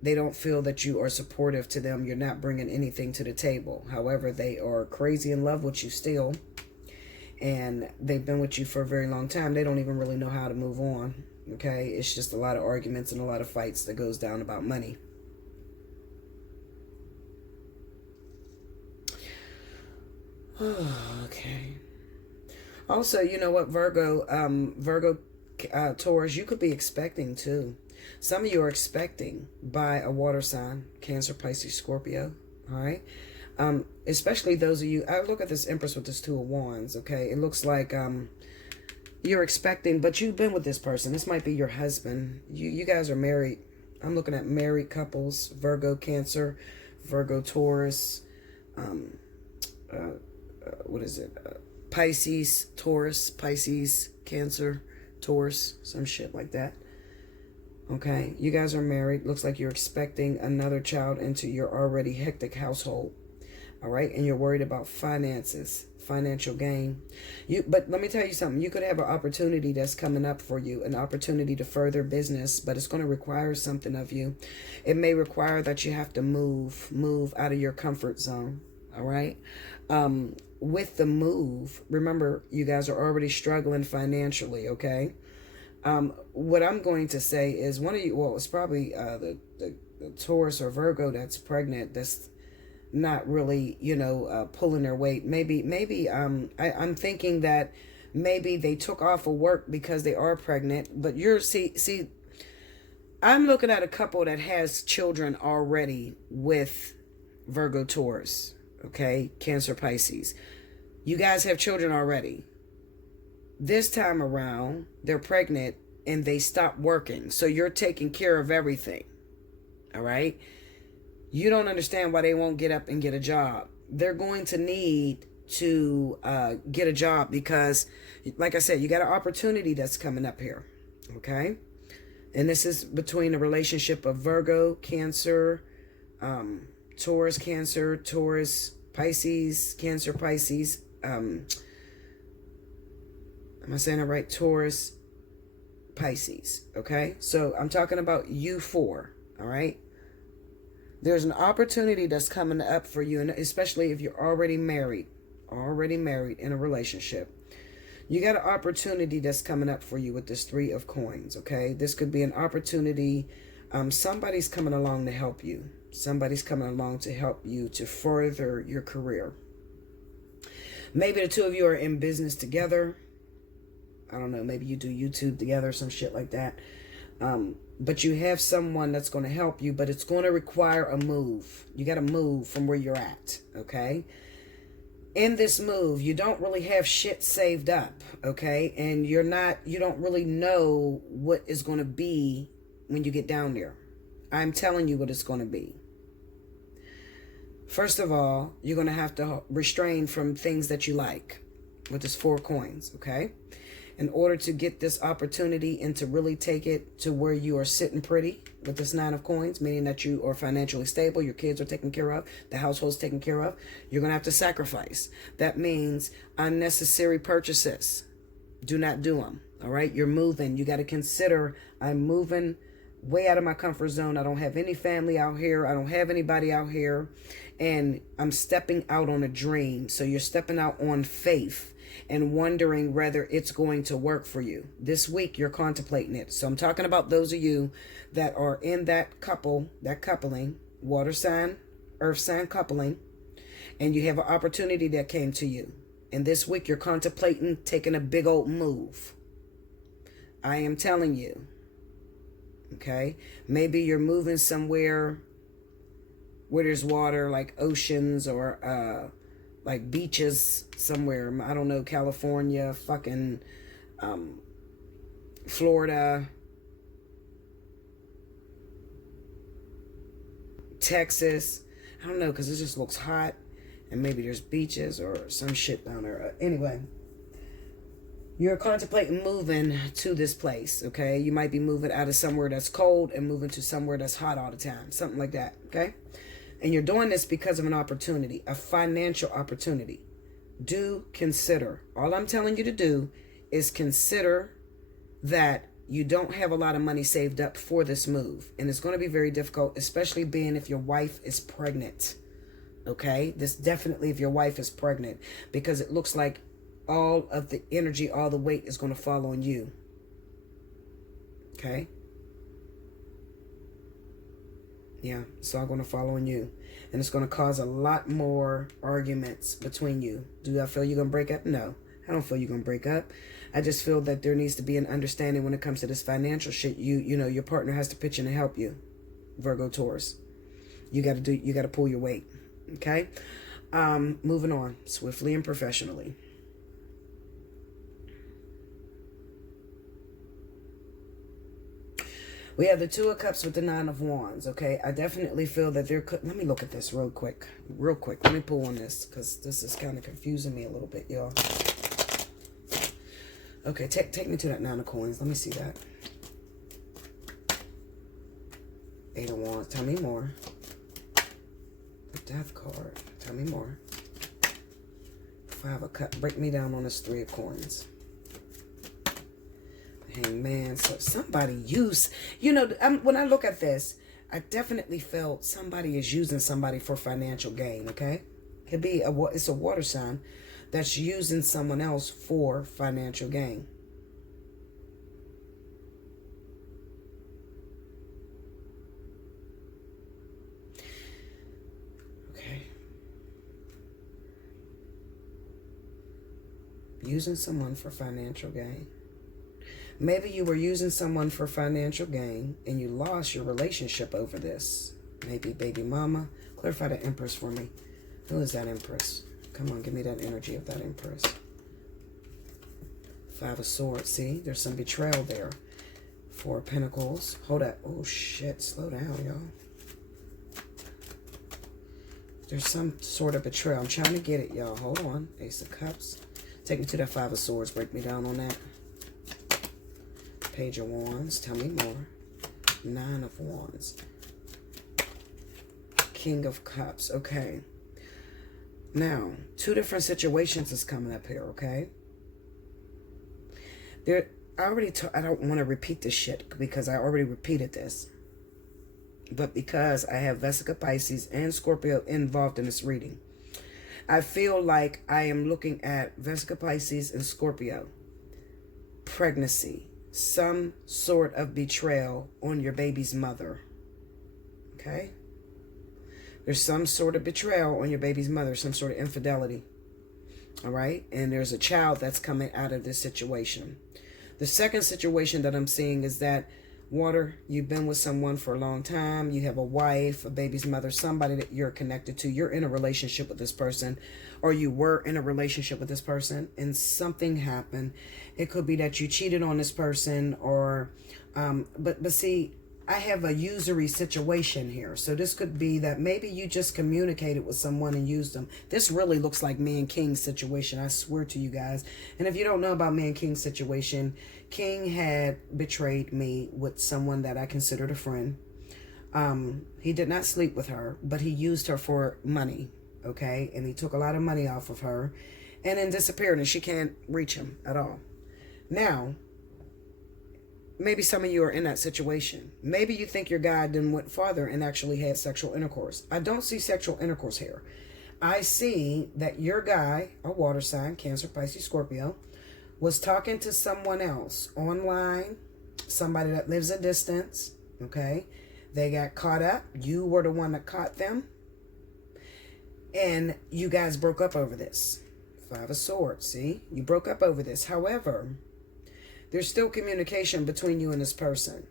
they don't feel that you are supportive to them. You're not bringing anything to the table. However, they are crazy in love with you still. And they've been with you for a very long time. They don't even really know how to move on. Okay? It's just a lot of arguments and a lot of fights that goes down about money. Okay. Also, you know what, Virgo, Taurus, you could be expecting too. Some of you are expecting by a water sign, Cancer, Pisces, Scorpio. All right. Especially those of you, I look at this Empress with this Two of Wands, okay? It looks like you're expecting, but you've been with this person. This might be your husband. You guys are married. I'm looking at married couples, Virgo, Cancer, Virgo, Taurus, what is it? Pisces, Taurus, Pisces, Cancer, Taurus, some shit like that. Okay, you guys are married. Looks like you're expecting another child into your already hectic household. All right, and you're worried about finances, financial gain. But let me tell you something. You could have an opportunity that's coming up for you, an opportunity to further business, but it's going to require something of you. It may require that you have to move out of your comfort zone. All right. With the move, remember, you guys are already struggling financially. Okay. What I'm going to say is one of you, well, it's probably the Taurus or Virgo that's pregnant, that's not really, pulling their weight. Maybe I'm thinking that maybe they took off of work because they are pregnant, but see, I'm looking at a couple that has children already with Virgo, Taurus, okay, Cancer, Pisces. You guys have children already. This time around, they're pregnant and they stop working. So you're taking care of everything. All right. You don't understand why they won't get up and get a job. They're going to need to get a job because, like I said, you got an opportunity that's coming up here. Okay. And this is between a relationship of Virgo, Cancer, Taurus, Cancer, Taurus, Pisces, Cancer, Pisces. Am I saying it right? Taurus, Pisces. Okay. So I'm talking about you four. All right. There's an opportunity that's coming up for you, and especially if you're already married in a relationship. You got an opportunity that's coming up for you with this Three of Coins, okay? This could be an opportunity. Somebody's coming along to help you. Somebody's coming along to help you to further your career. Maybe the two of you are in business together. I don't know. Maybe you do YouTube together, some shit like that. But you have someone that's going to help you, but it's going to require a move. You got to move from where you're at, okay? In this move, you don't really have shit saved up, okay? And you don't really know what is going to be when you get down there. I'm telling you what it's going to be. First of all, you're going to have to restrain from things that you like with this 4 coins, okay? In order to get this opportunity and to really take it to where you are sitting pretty with this 9 of coins, meaning that you are financially stable, your kids are taken care of, the household's taken care of, you're going to have to sacrifice. That means unnecessary purchases. Do not do them, all right? You're moving. You got to consider, I'm moving way out of my comfort zone. I don't have any family out here. I don't have anybody out here. And I'm stepping out on a dream. So you're stepping out on faith and wondering whether it's going to work for you. This week, you're contemplating it. So I'm talking about those of you that are in that coupling, water sign, earth sign coupling, and you have an opportunity that came to you. And this week, you're contemplating taking a big old move. I am telling you, okay? Maybe you're moving somewhere where there's water, like oceans or like beaches somewhere. I don't know, California, fucking Florida, Texas. I don't know, because it just looks hot. And maybe there's beaches or some shit down there. Anyway, You're contemplating moving to this place, okay? You might be moving out of somewhere that's cold and moving to somewhere that's hot all the time. Something like that, okay? And you're doing this because of an opportunity, a financial opportunity. Do consider. All I'm telling you to do is consider that you don't have a lot of money saved up for this move. And it's going to be very difficult, especially being if your wife is pregnant, okay? This definitely if your wife is pregnant, because it looks like all of the energy, all the weight is going to fall on you. Okay? Yeah, it's all going to fall on you. And it's going to cause a lot more arguments between you. Do I feel you're going to break up? No, I don't feel you're going to break up. I just feel that there needs to be an understanding when it comes to this financial shit. You know, your partner has to pitch in to help you. Virgo, Taurus. You got to pull your weight. Okay? Moving on swiftly and professionally. We have the Two of Cups with the Nine of Wands, okay? I definitely feel that there could... Let me look at this real quick. Real quick. Let me pull on this because this is kind of confusing me a little bit, y'all. Okay, take me to that Nine of Coins. Let me see that. Eight of Wands. Tell me more. The Death card. Tell me more. Five of Cups. Break me down on this Three of Coins. Hangman. So somebody when I look at this, I definitely felt somebody is using somebody for financial gain, okay? Could be it's a water sign that's using someone else for financial gain. Okay. Using someone for financial gain. Maybe you were using someone for financial gain and you lost your relationship over this. Maybe baby mama. Clarify the Empress for me. Who is that Empress? Come on, give me that energy of that Empress. Five of Swords. See, there's some betrayal there. Four of Pentacles. Hold up. Oh, shit. Slow down, y'all. There's some sort of betrayal. I'm trying to get it, y'all. Hold on. Ace of Cups. Take me to that Five of Swords. Break me down on that. Page of Wands. Tell me more. Nine of Wands. King of Cups. Okay. Now, two different situations is coming up here, okay? I don't want to repeat this shit because I already repeated this. But because I have Vesica, Pisces, and Scorpio involved in this reading, I feel like I am looking at Vesica, Pisces, and Scorpio. Pregnancy. Some sort of betrayal on your baby's mother. Okay? There's some sort of betrayal on your baby's mother, some sort of infidelity. All right? And there's a child that's coming out of this situation. The second situation that I'm seeing is that, Water, you've been with someone for a long time. You have a wife, a baby's mother, somebody that you're connected to. You're in a relationship with this person, or you were in a relationship with this person, and something happened. It could be that you cheated on this person, or, but see, I have a usury situation here. So this could be that maybe you just communicated with someone and used them. This really looks like Man King's situation, I swear to you guys. And if you don't know about Man King's situation, King had betrayed me with someone that I considered a friend. He did not sleep with her, but he used her for money, okay? And he took a lot of money off of her and then disappeared, and she can't reach him at all. Now, maybe some of you are in that situation. Maybe you think your guy then went farther and actually had sexual intercourse. I don't see sexual intercourse here. I see that your guy, a water sign, Cancer, Pisces, Scorpio, was talking to someone else online, somebody that lives a distance, okay? They got caught up. You were the one that caught them. And you guys broke up over this. Five of Swords, see? You broke up over this. However, there's still communication between you and this person,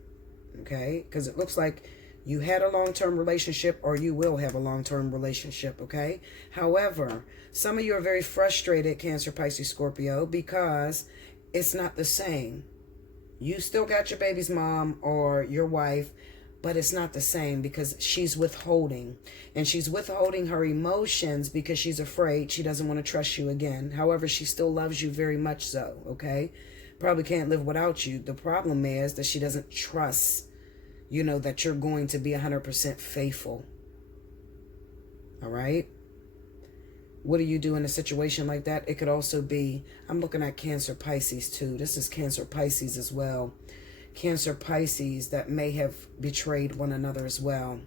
okay? Because it looks like you had a long-term relationship, or you will have a long-term relationship, okay? However, some of you are very frustrated, Cancer, Pisces, Scorpio, because it's not the same. You still got your baby's mom or your wife, but it's not the same because she's withholding. And she's withholding her emotions because she's afraid she doesn't want to trust you again. However, she still loves you very much so, okay? Probably can't live without you. The problem is that she doesn't trust, you know, that you're going to be 100% faithful. All right? What do you do in a situation like that? It could also be, I'm looking at Cancer Pisces too. This is Cancer Pisces as well. Cancer Pisces that may have betrayed one another as well.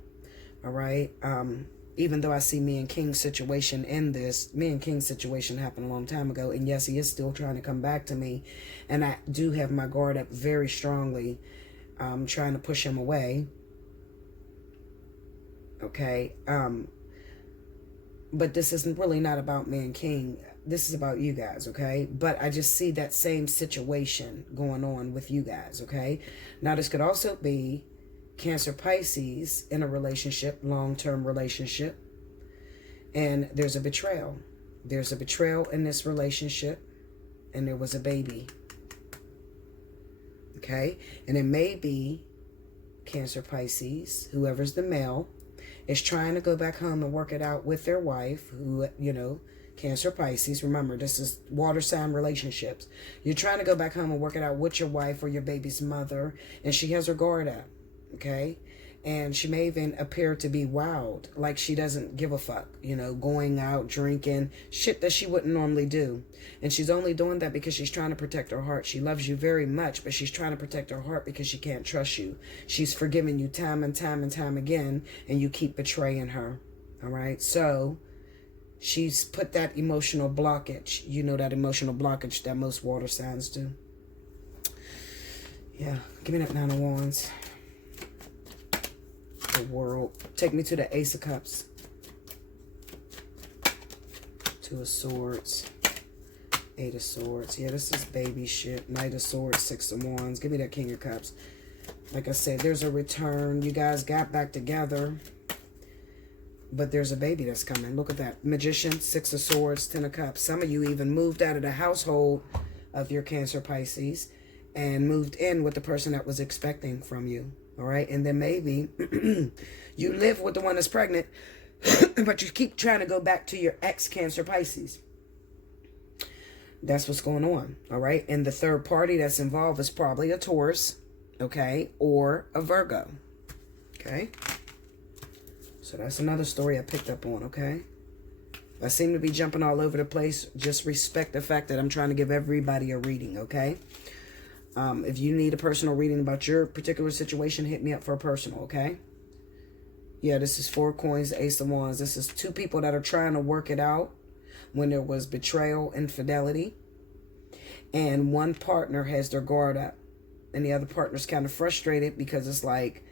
All right. Even though I see me and King's situation in this, me and King's situation happened a long time ago. And yes, he is still trying to come back to me. And I do have my guard up very strongly. Trying to push him away. Okay. But this isn't really not about me and King. This is about you guys, okay? But I just see that same situation going on with you guys, okay? Now, this could also be Cancer Pisces in a relationship, long-term relationship. And there's a betrayal. There's a betrayal in this relationship. And there was a baby. Okay? And it may be Cancer Pisces, whoever's the male, is trying to go back home and work it out with their wife, who, you know, Cancer Pisces. Remember, this is water sign relationships. You're trying to go back home and work it out with your wife or your baby's mother, and she has her guard up, okay? And she may even appear to be wild, like she doesn't give a fuck, you know, going out, drinking, shit that she wouldn't normally do. And she's only doing that because she's trying to protect her heart. She loves you very much, but she's trying to protect her heart because she can't trust you. She's forgiven you time and time and time again, and you keep betraying her, all right? So she's put that emotional blockage, you know, that emotional blockage that most water signs do. Yeah, give me that 9 of Wands. The World. Take me to the Ace of Cups. 2 of Swords. 8 of Swords. Yeah, this is baby shit. Knight of Swords. 6 of Wands. Give me that King of Cups. Like I said, there's a return. You guys got back together. But there's a baby that's coming. Look at that. Magician. 6 of Swords. 10 of Cups. Some of you even moved out of the household of your Cancer Pisces and moved in with the person that was expecting from you. All right. And then maybe you live with the one that's pregnant, but you keep trying to go back to your ex Cancer Pisces. That's what's going on. All right. And the third party that's involved is probably a Taurus. Okay. Or a Virgo. Okay. So that's another story I picked up on. Okay. I seem to be jumping all over the place. Just respect the fact that I'm trying to give everybody a reading. Okay. If you need a personal reading about your particular situation, hit me up for a personal, okay? Yeah, this is 4 coins, Ace of Wands. This is 2 people that are trying to work it out when there was betrayal, infidelity. And one partner has their guard up. And the other partner's kind of frustrated because it's like,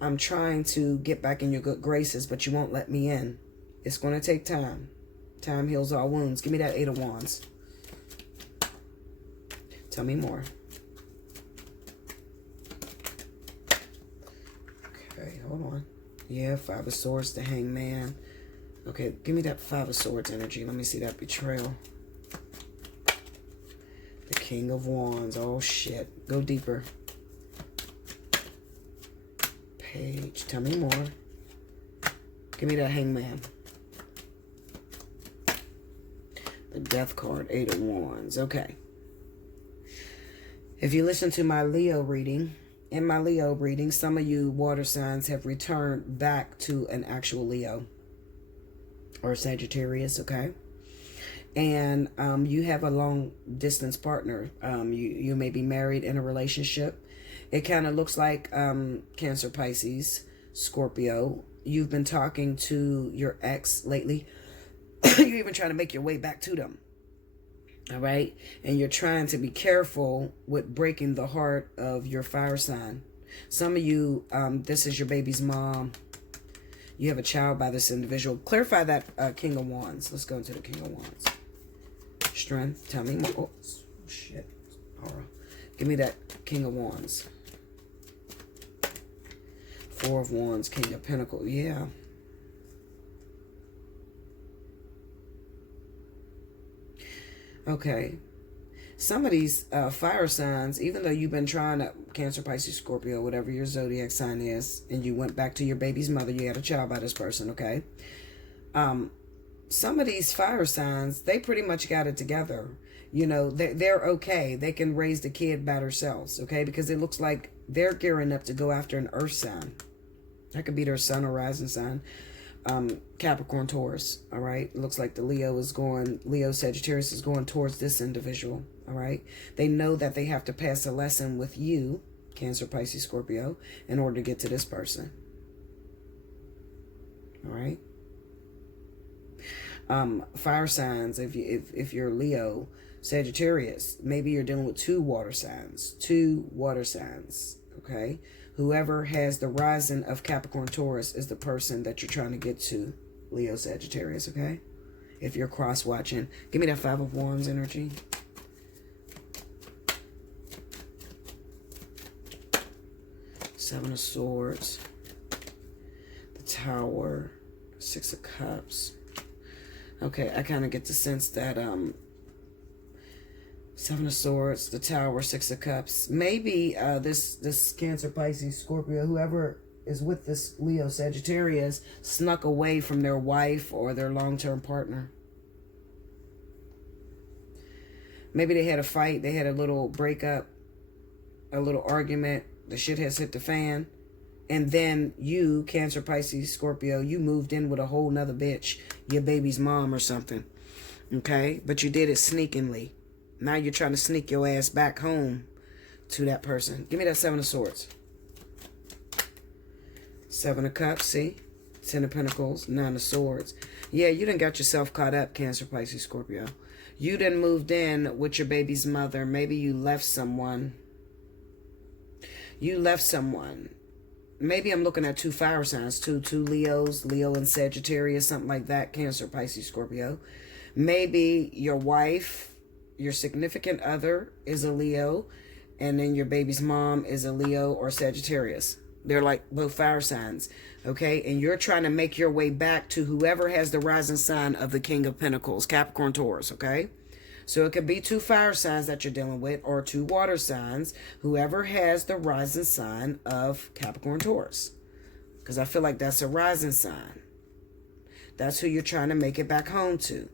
I'm trying to get back in your good graces, but you won't let me in. It's going to take time. Time heals all wounds. Give me that 8 of Wands. Tell me more. Okay, hold on. Yeah, 5 of Swords, the Hangman. Okay, give me that 5 of Swords energy. Let me see that betrayal. The King of Wands. Oh, shit. Go deeper. Page. Tell me more. Give me that Hangman. The Death card. 8 of Wands. Okay. If you listen to my Leo reading, in my Leo reading, some of you water signs have returned back to an actual Leo or Sagittarius, okay? And you have a long distance partner. You may be married in a relationship. It kind of looks like Cancer, Pisces, Scorpio. You've been talking to your ex lately. You're even trying to make your way back to them. All right. And you're trying to be careful with breaking the heart of your fire sign. Some of you, this is your baby's mom. You have a child by this individual. Clarify that King of Wands. Let's go into the King of Wands. Strength. Tell me more. Oh, shit. Aura. Give me that King of Wands. 4 of Wands. King of Pentacles. Yeah. Okay. some of these fire signs, even though you've been trying to, Cancer, Pisces, Scorpio, whatever your zodiac sign is, and you went back to your baby's mother, you had a child by this person, okay? Some of these fire signs, they pretty much got it together. You know, they're okay. They can raise the kid by themselves, okay? Because it looks like they're gearing up to go after an earth sign. That could be their sun or rising sign. Capricorn, Taurus, all right? It looks like the Leo, Sagittarius is going towards this individual, all right? They know that they have to pass a lesson with you, Cancer, Pisces, Scorpio, in order to get to this person, all right? Fire signs, if you're Leo, Sagittarius, maybe you're dealing with two water signs, okay? Whoever has the rising of Capricorn, Taurus is the person that you're trying to get to, Leo, Sagittarius, okay? If you're cross-watching, give me that Five of Wands energy. Seven of Swords, the Tower, Six of Cups. Okay, I kind of get the sense that Seven of Swords, the Tower, Six of Cups. Maybe this Cancer, Pisces, Scorpio, whoever is with this Leo, Sagittarius, snuck away from their wife or their long-term partner. Maybe they had a fight, they had a little breakup, a little argument, the shit has hit the fan. And then you, Cancer, Pisces, Scorpio, you moved in with a whole nother bitch, your baby's mom or something. Okay? But you did it sneakingly. Now you're trying to sneak your ass back home to that person. Give me that Seven of Swords. Seven of Cups, see? Ten of Pentacles, Nine of Swords. Yeah, you done got yourself caught up, Cancer, Pisces, Scorpio. You done moved in with your baby's mother. Maybe you left someone. You left someone. Maybe I'm looking at two fire signs, two Leos, Leo and Sagittarius, something like that, Cancer, Pisces, Scorpio. Maybe your wife, your significant other is a Leo, and then your baby's mom is a Leo or Sagittarius. They're like both fire signs, okay? And you're trying to make your way back to whoever has the rising sign of the King of Pentacles, Capricorn, Taurus, okay? So it could be two fire signs that you're dealing with, or two water signs, whoever has the rising sign of Capricorn, Taurus. Because I feel like that's a rising sign. That's who you're trying to make it back home to.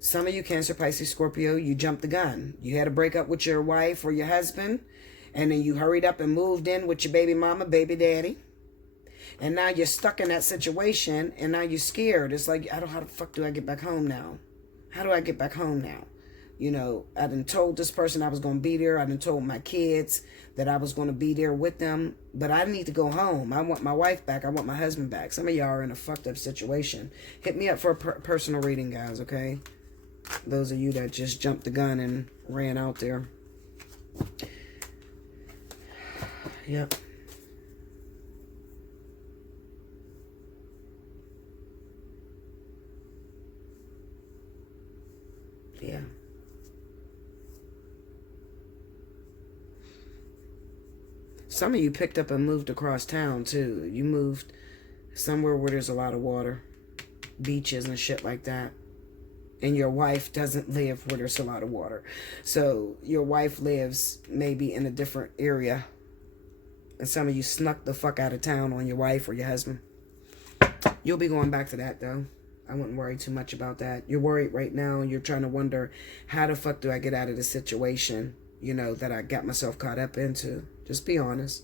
Some of you, Cancer, Pisces, Scorpio, you jumped the gun. You had a breakup with your wife or your husband, and then you hurried up and moved in with your baby mama, baby daddy. And now you're stuck in that situation, and now you're scared. It's like, how the fuck do I get back home now? How do I get back home now? You know, I done told this person I was going to be there. I done told my kids that I was going to be there with them. But I need to go home. I want my wife back. I want my husband back. Some of y'all are in a fucked up situation. Hit me up for a personal reading, guys, okay? Those of you that just jumped the gun and ran out there. Yep. Yeah. Some of you picked up and moved across town, too. You moved somewhere where there's a lot of water. Beaches and shit like that. And your wife doesn't live where there's a lot of water. So your wife lives maybe in a different area. And some of you snuck the fuck out of town on your wife or your husband. You'll be going back to that, though. I wouldn't worry too much about that. You're worried right now, and you're trying to wonder, how the fuck do I get out of this situation, you know, that I got myself caught up into? Just be honest.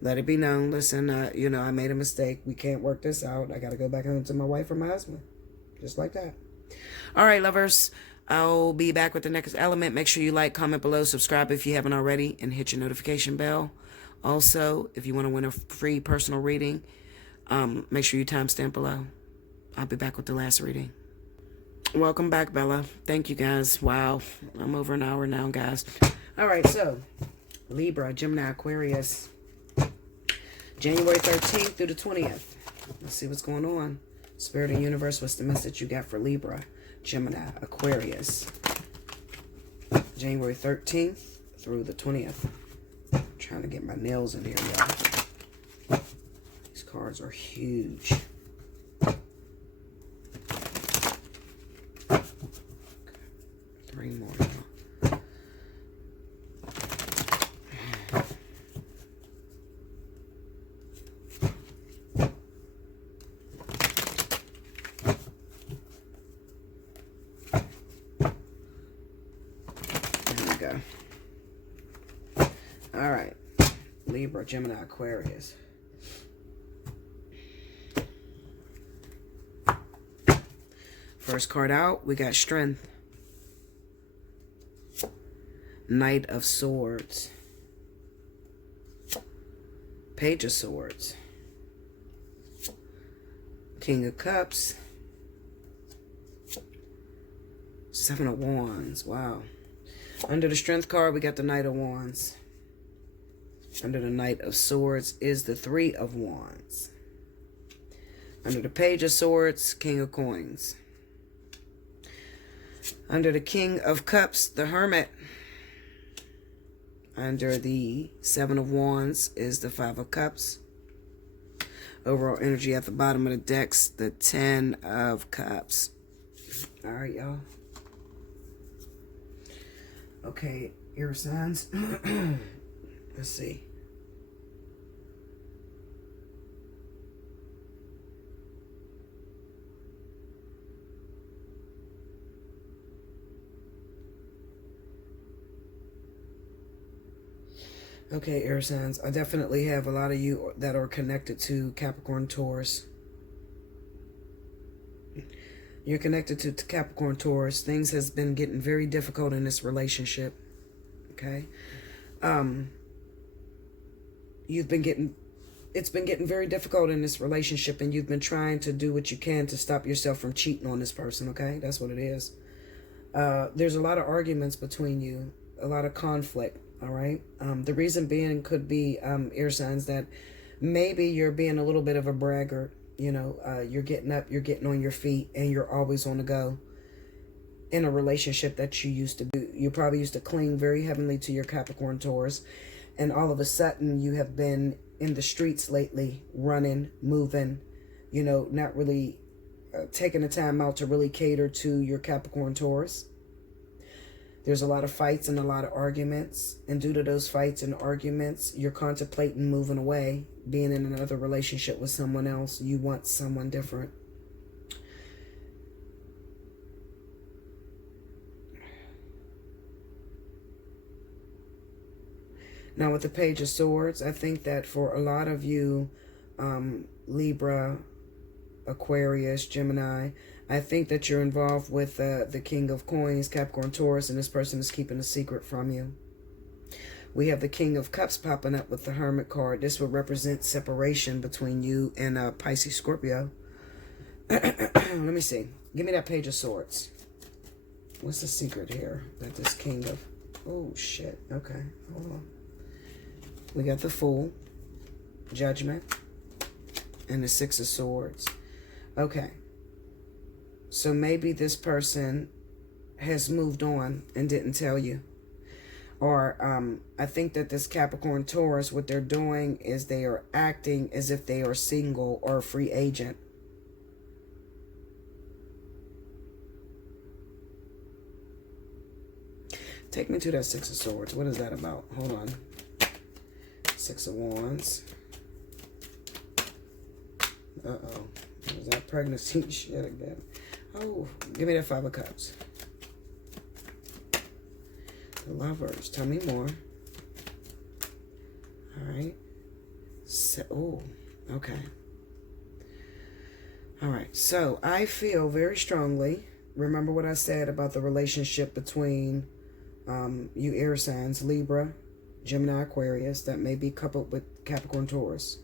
Let it be known. Listen, you know, I made a mistake. We can't work this out. I got to go back home to my wife or my husband. Just like that. All right, lovers. I'll be back with the next element. Make sure you like, comment below, subscribe if you haven't already, and hit your notification bell. Also, if you want to win a free personal reading, make sure you timestamp below. I'll be back with the last reading. Welcome back, Bella. Thank you, guys. Wow. I'm over an hour now, guys. All right, so Libra, Gemini, Aquarius, January 13th through the 20th. Let's see what's going on. Spirit and Universe, what's the message you got for Libra, Gemini, Aquarius, January 13th through the 20th. I'm trying to get my nails in here, y'all. These cards are huge. Okay. 3 more, y'all. Libra, Gemini, Aquarius. First card out, we got Strength. Knight of Swords. Page of Swords. King of Cups. Seven of Wands. Wow. Under the Strength card, we got the Knight of Wands. Under the Knight of Swords is the Three of Wands. Under the Page of Swords, King of Coins. Under the King of Cups, the Hermit. Under the Seven of Wands is the Five of Cups. Overall energy at the bottom of the decks, the Ten of Cups. All right, y'all. Okay, air signs. Let's see. Okay, air signs. I definitely have a lot of you that are connected to Capricorn, Taurus. You're connected to Capricorn, Taurus. Things has been getting very difficult in this relationship. Okay. It's been getting very difficult in this relationship, and you've been trying to do what you can to stop yourself from cheating on this person. Okay. That's what it is. There's a lot of arguments between you, a lot of conflict. All right. The reason being could be air signs that maybe you're being a little bit of a braggart. You know, you're getting up, you're getting on your feet, and you're always on the go in a relationship that you used to do. You probably used to cling very heavily to your Capricorn, Taurus, and all of a sudden you have been in the streets lately, running, moving, you know, not really taking the time out to really cater to your Capricorn, Taurus. There's a lot of fights and a lot of arguments. And due to those fights and arguments, you're contemplating moving away, being in another relationship with someone else. You want someone different. Now with the Page of Swords, I think that for a lot of you, Libra, Aquarius, Gemini, I think that you're involved with the King of Coins, Capricorn, Taurus, and this person is keeping a secret from you. We have the King of Cups popping up with the Hermit card. This would represent separation between you and Pisces, Scorpio. Let me see. Give me that Page of Swords. What's the secret here that this King of... Oh, shit. Okay, hold on. We got the Fool, Judgment, and the Six of Swords. Okay. So maybe this person has moved on and didn't tell you. Or I think that this Capricorn, Taurus, what they're doing is they are acting as if they are single or a free agent. Take me to that Six of Swords. What is that about? Hold on. Six of Wands. Uh-oh. Is that pregnancy shit again? Oh, give me that Five of Cups. The Lovers. Tell me more. All right. Oh, okay. All right. So I feel very strongly. Remember what I said about the relationship between you air signs, Libra, Gemini, Aquarius, that may be coupled with Capricorn, Taurus.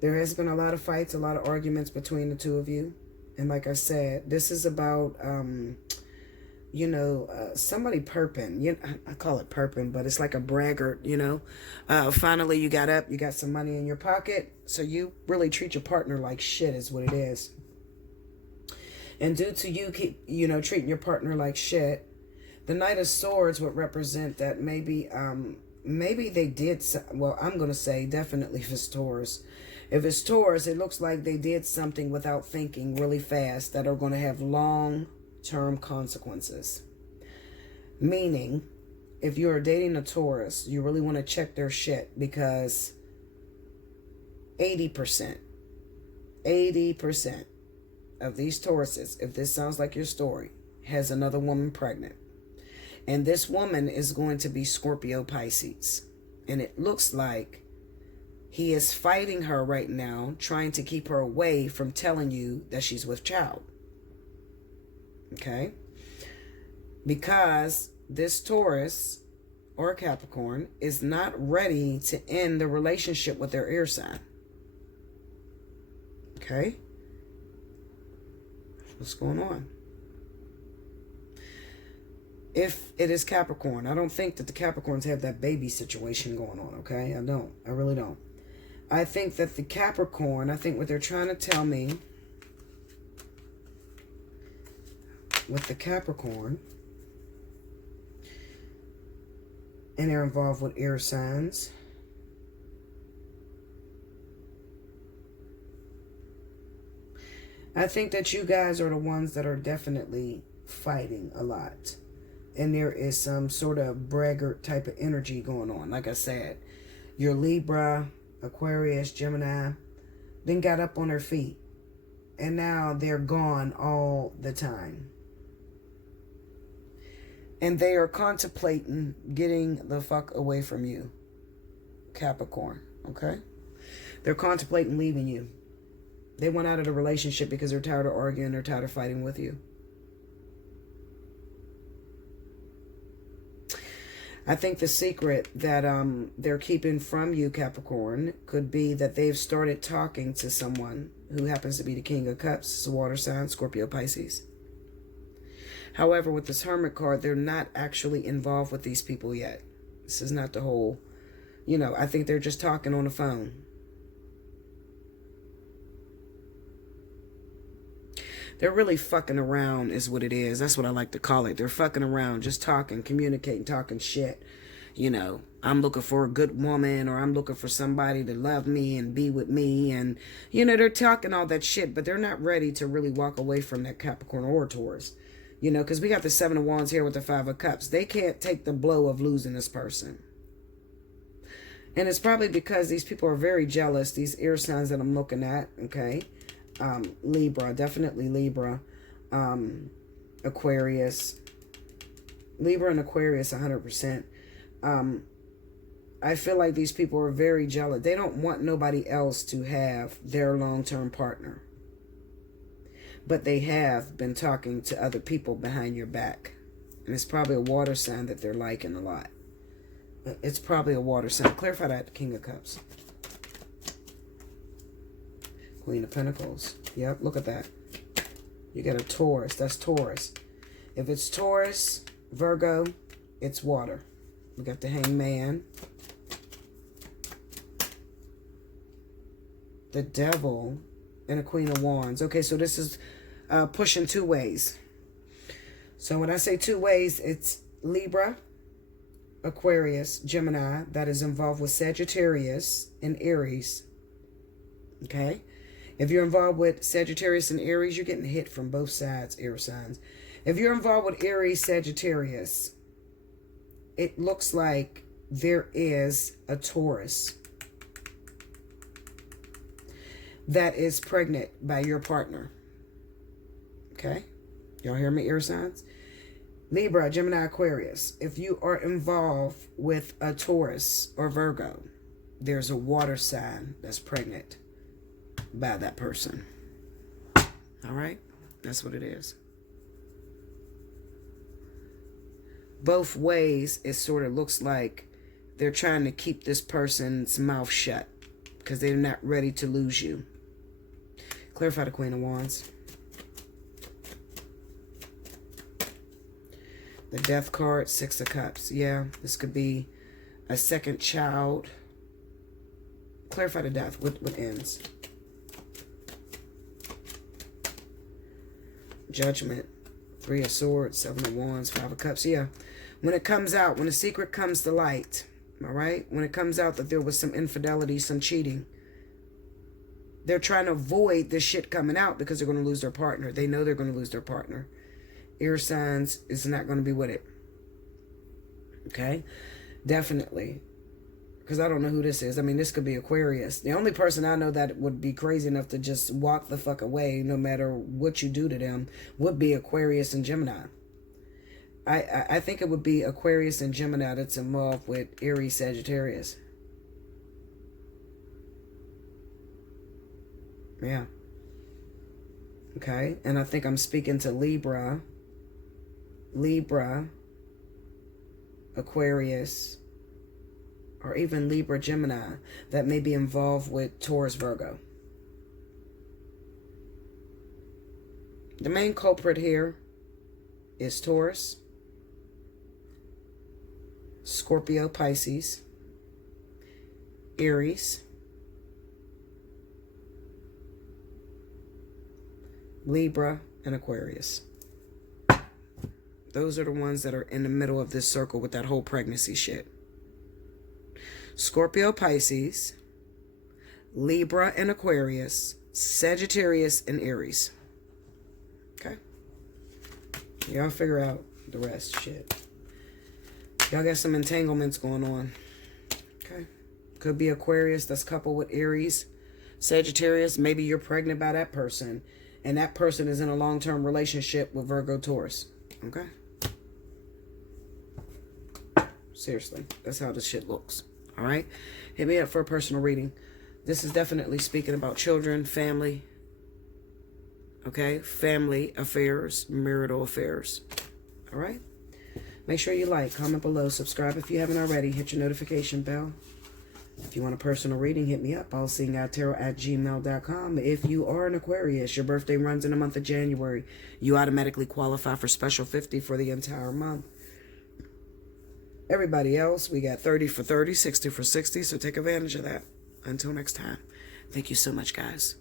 There has been a lot of fights, a lot of arguments between the two of you. And like I said, this is about, somebody perping. I call it perping, but it's like a braggart, you know. Finally, you got up, you got some money in your pocket. So you really treat your partner like shit is what it is. And due to you treating your partner like shit, the Knight of Swords would represent that maybe they did, well, I'm going to say definitely if it's Taurus. If it's Taurus, it looks like they did something without thinking really fast that are going to have long-term consequences. Meaning, if you're dating a Taurus, you really want to check their shit because 80% of these Tauruses, if this sounds like your story, has another woman pregnant. And this woman is going to be Scorpio, Pisces. And it looks like he is fighting her right now, trying to keep her away from telling you that she's with child. Okay? Because this Taurus or Capricorn is not ready to end the relationship with their air sign. Okay? What's going on? If it is Capricorn, I don't think that the Capricorns have that baby situation going on, okay? I don't. I really don't. I think that the Capricorn, I think what they're trying to tell me with the Capricorn, and they're involved with air signs, I think that you guys are the ones that are definitely fighting a lot. And there is some sort of braggart type of energy going on. Like I said, your Libra, Aquarius, Gemini, then got up on their feet. And now they're gone all the time. And they are contemplating getting the fuck away from you, Capricorn, okay? They're contemplating leaving you. They went out of the relationship because they're tired of arguing, they're tired of fighting with you. I think the secret that they're keeping from you, Capricorn, could be that they've started talking to someone who happens to be the King of Cups. It's a water sign, Scorpio, Pisces. However, with this Hermit card, they're not actually involved with these people yet. This is not the whole, I think they're just talking on the phone. They're really fucking around is what it is. That's what I like to call it. They're fucking around, just talking, communicating, talking shit. I'm looking for a good woman, or I'm looking for somebody to love me and be with me. And, they're talking all that shit, but they're not ready to really walk away from that Capricorn or Taurus. Because we got the Seven of Wands here with the Five of Cups. They can't take the blow of losing this person. And it's probably because these people are very jealous, these air signs that I'm looking at, okay? Libra, definitely Libra, Aquarius, Libra and Aquarius 100%. I feel like these people are very jealous. They don't want nobody else to have their long-term partner, but they have been talking to other people behind your back, and it's probably a water sign that they're liking a lot. It's probably a water sign. Clarify that, King of Cups. Queen of Pentacles. Yep, look at that. You got a Taurus. That's Taurus. If it's Taurus, Virgo, it's water. We got the Hangman. The Devil. And a Queen of Wands. Okay, so this is pushing two ways. So when I say two ways, it's Libra, Aquarius, Gemini. That is involved with Sagittarius and Aries. Okay? If you're involved with Sagittarius and Aries, you're getting hit from both sides, air signs. If you're involved with Aries, Sagittarius, it looks like there is a Taurus that is pregnant by your partner. Okay? Y'all hear me, air signs? Libra, Gemini, Aquarius. If you are involved with a Taurus or Virgo, there's a water sign that's pregnant by that person. All right? That's what it is. Both ways, it sort of looks like they're trying to keep this person's mouth shut because they're not ready to lose you. Clarify the Queen of Wands. The Death card, Six of Cups. Yeah, this could be a second child. Clarify the Death. What ends? Judgment, Three of Swords, Seven of Wands, Five of Cups. Yeah, when it comes out, when the secret comes to light, all right? When it comes out that there was some infidelity, some cheating, they're trying to avoid this shit coming out because they're going to lose their partner. They know they're going to lose their partner. Air signs is not going to be with it. Okay? Definitely. Because I don't know who this is. I mean, this could be Aquarius. The only person I know that would be crazy enough to just walk the fuck away no matter what you do to them would be Aquarius and Gemini. I think it would be Aquarius and Gemini that's involved with Aries, Sagittarius. Yeah. Okay. And I think I'm speaking to Libra, Aquarius, or even Libra, Gemini, that may be involved with Taurus, Virgo. The main culprit here is Taurus, Scorpio, Pisces, Aries, Libra, and Aquarius. Those are the ones that are in the middle of this circle with that whole pregnancy shit. Scorpio, Pisces, Libra, and Aquarius, Sagittarius, and Aries. Okay? Y'all figure out the rest. Shit. Y'all got some entanglements going on. Okay? Could be Aquarius that's coupled with Aries, Sagittarius. Maybe you're pregnant by that person, and that person is in a long-term relationship with Virgo, Taurus. Okay? Seriously. That's how this shit looks. All right? Hit me up for a personal reading. This is definitely speaking about children, family. Okay? Family affairs, marital affairs. All right? Make sure you like, comment below, subscribe if you haven't already. Hit your notification bell. If you want a personal reading, hit me up. Allseeingeyetarot@gmail.com. If you are an Aquarius, your birthday runs in the month of January, you automatically qualify for special 50 for the entire month. Everybody else, we got 30 for 30, 60 for 60, so take advantage of that. Until next time, thank you so much, guys.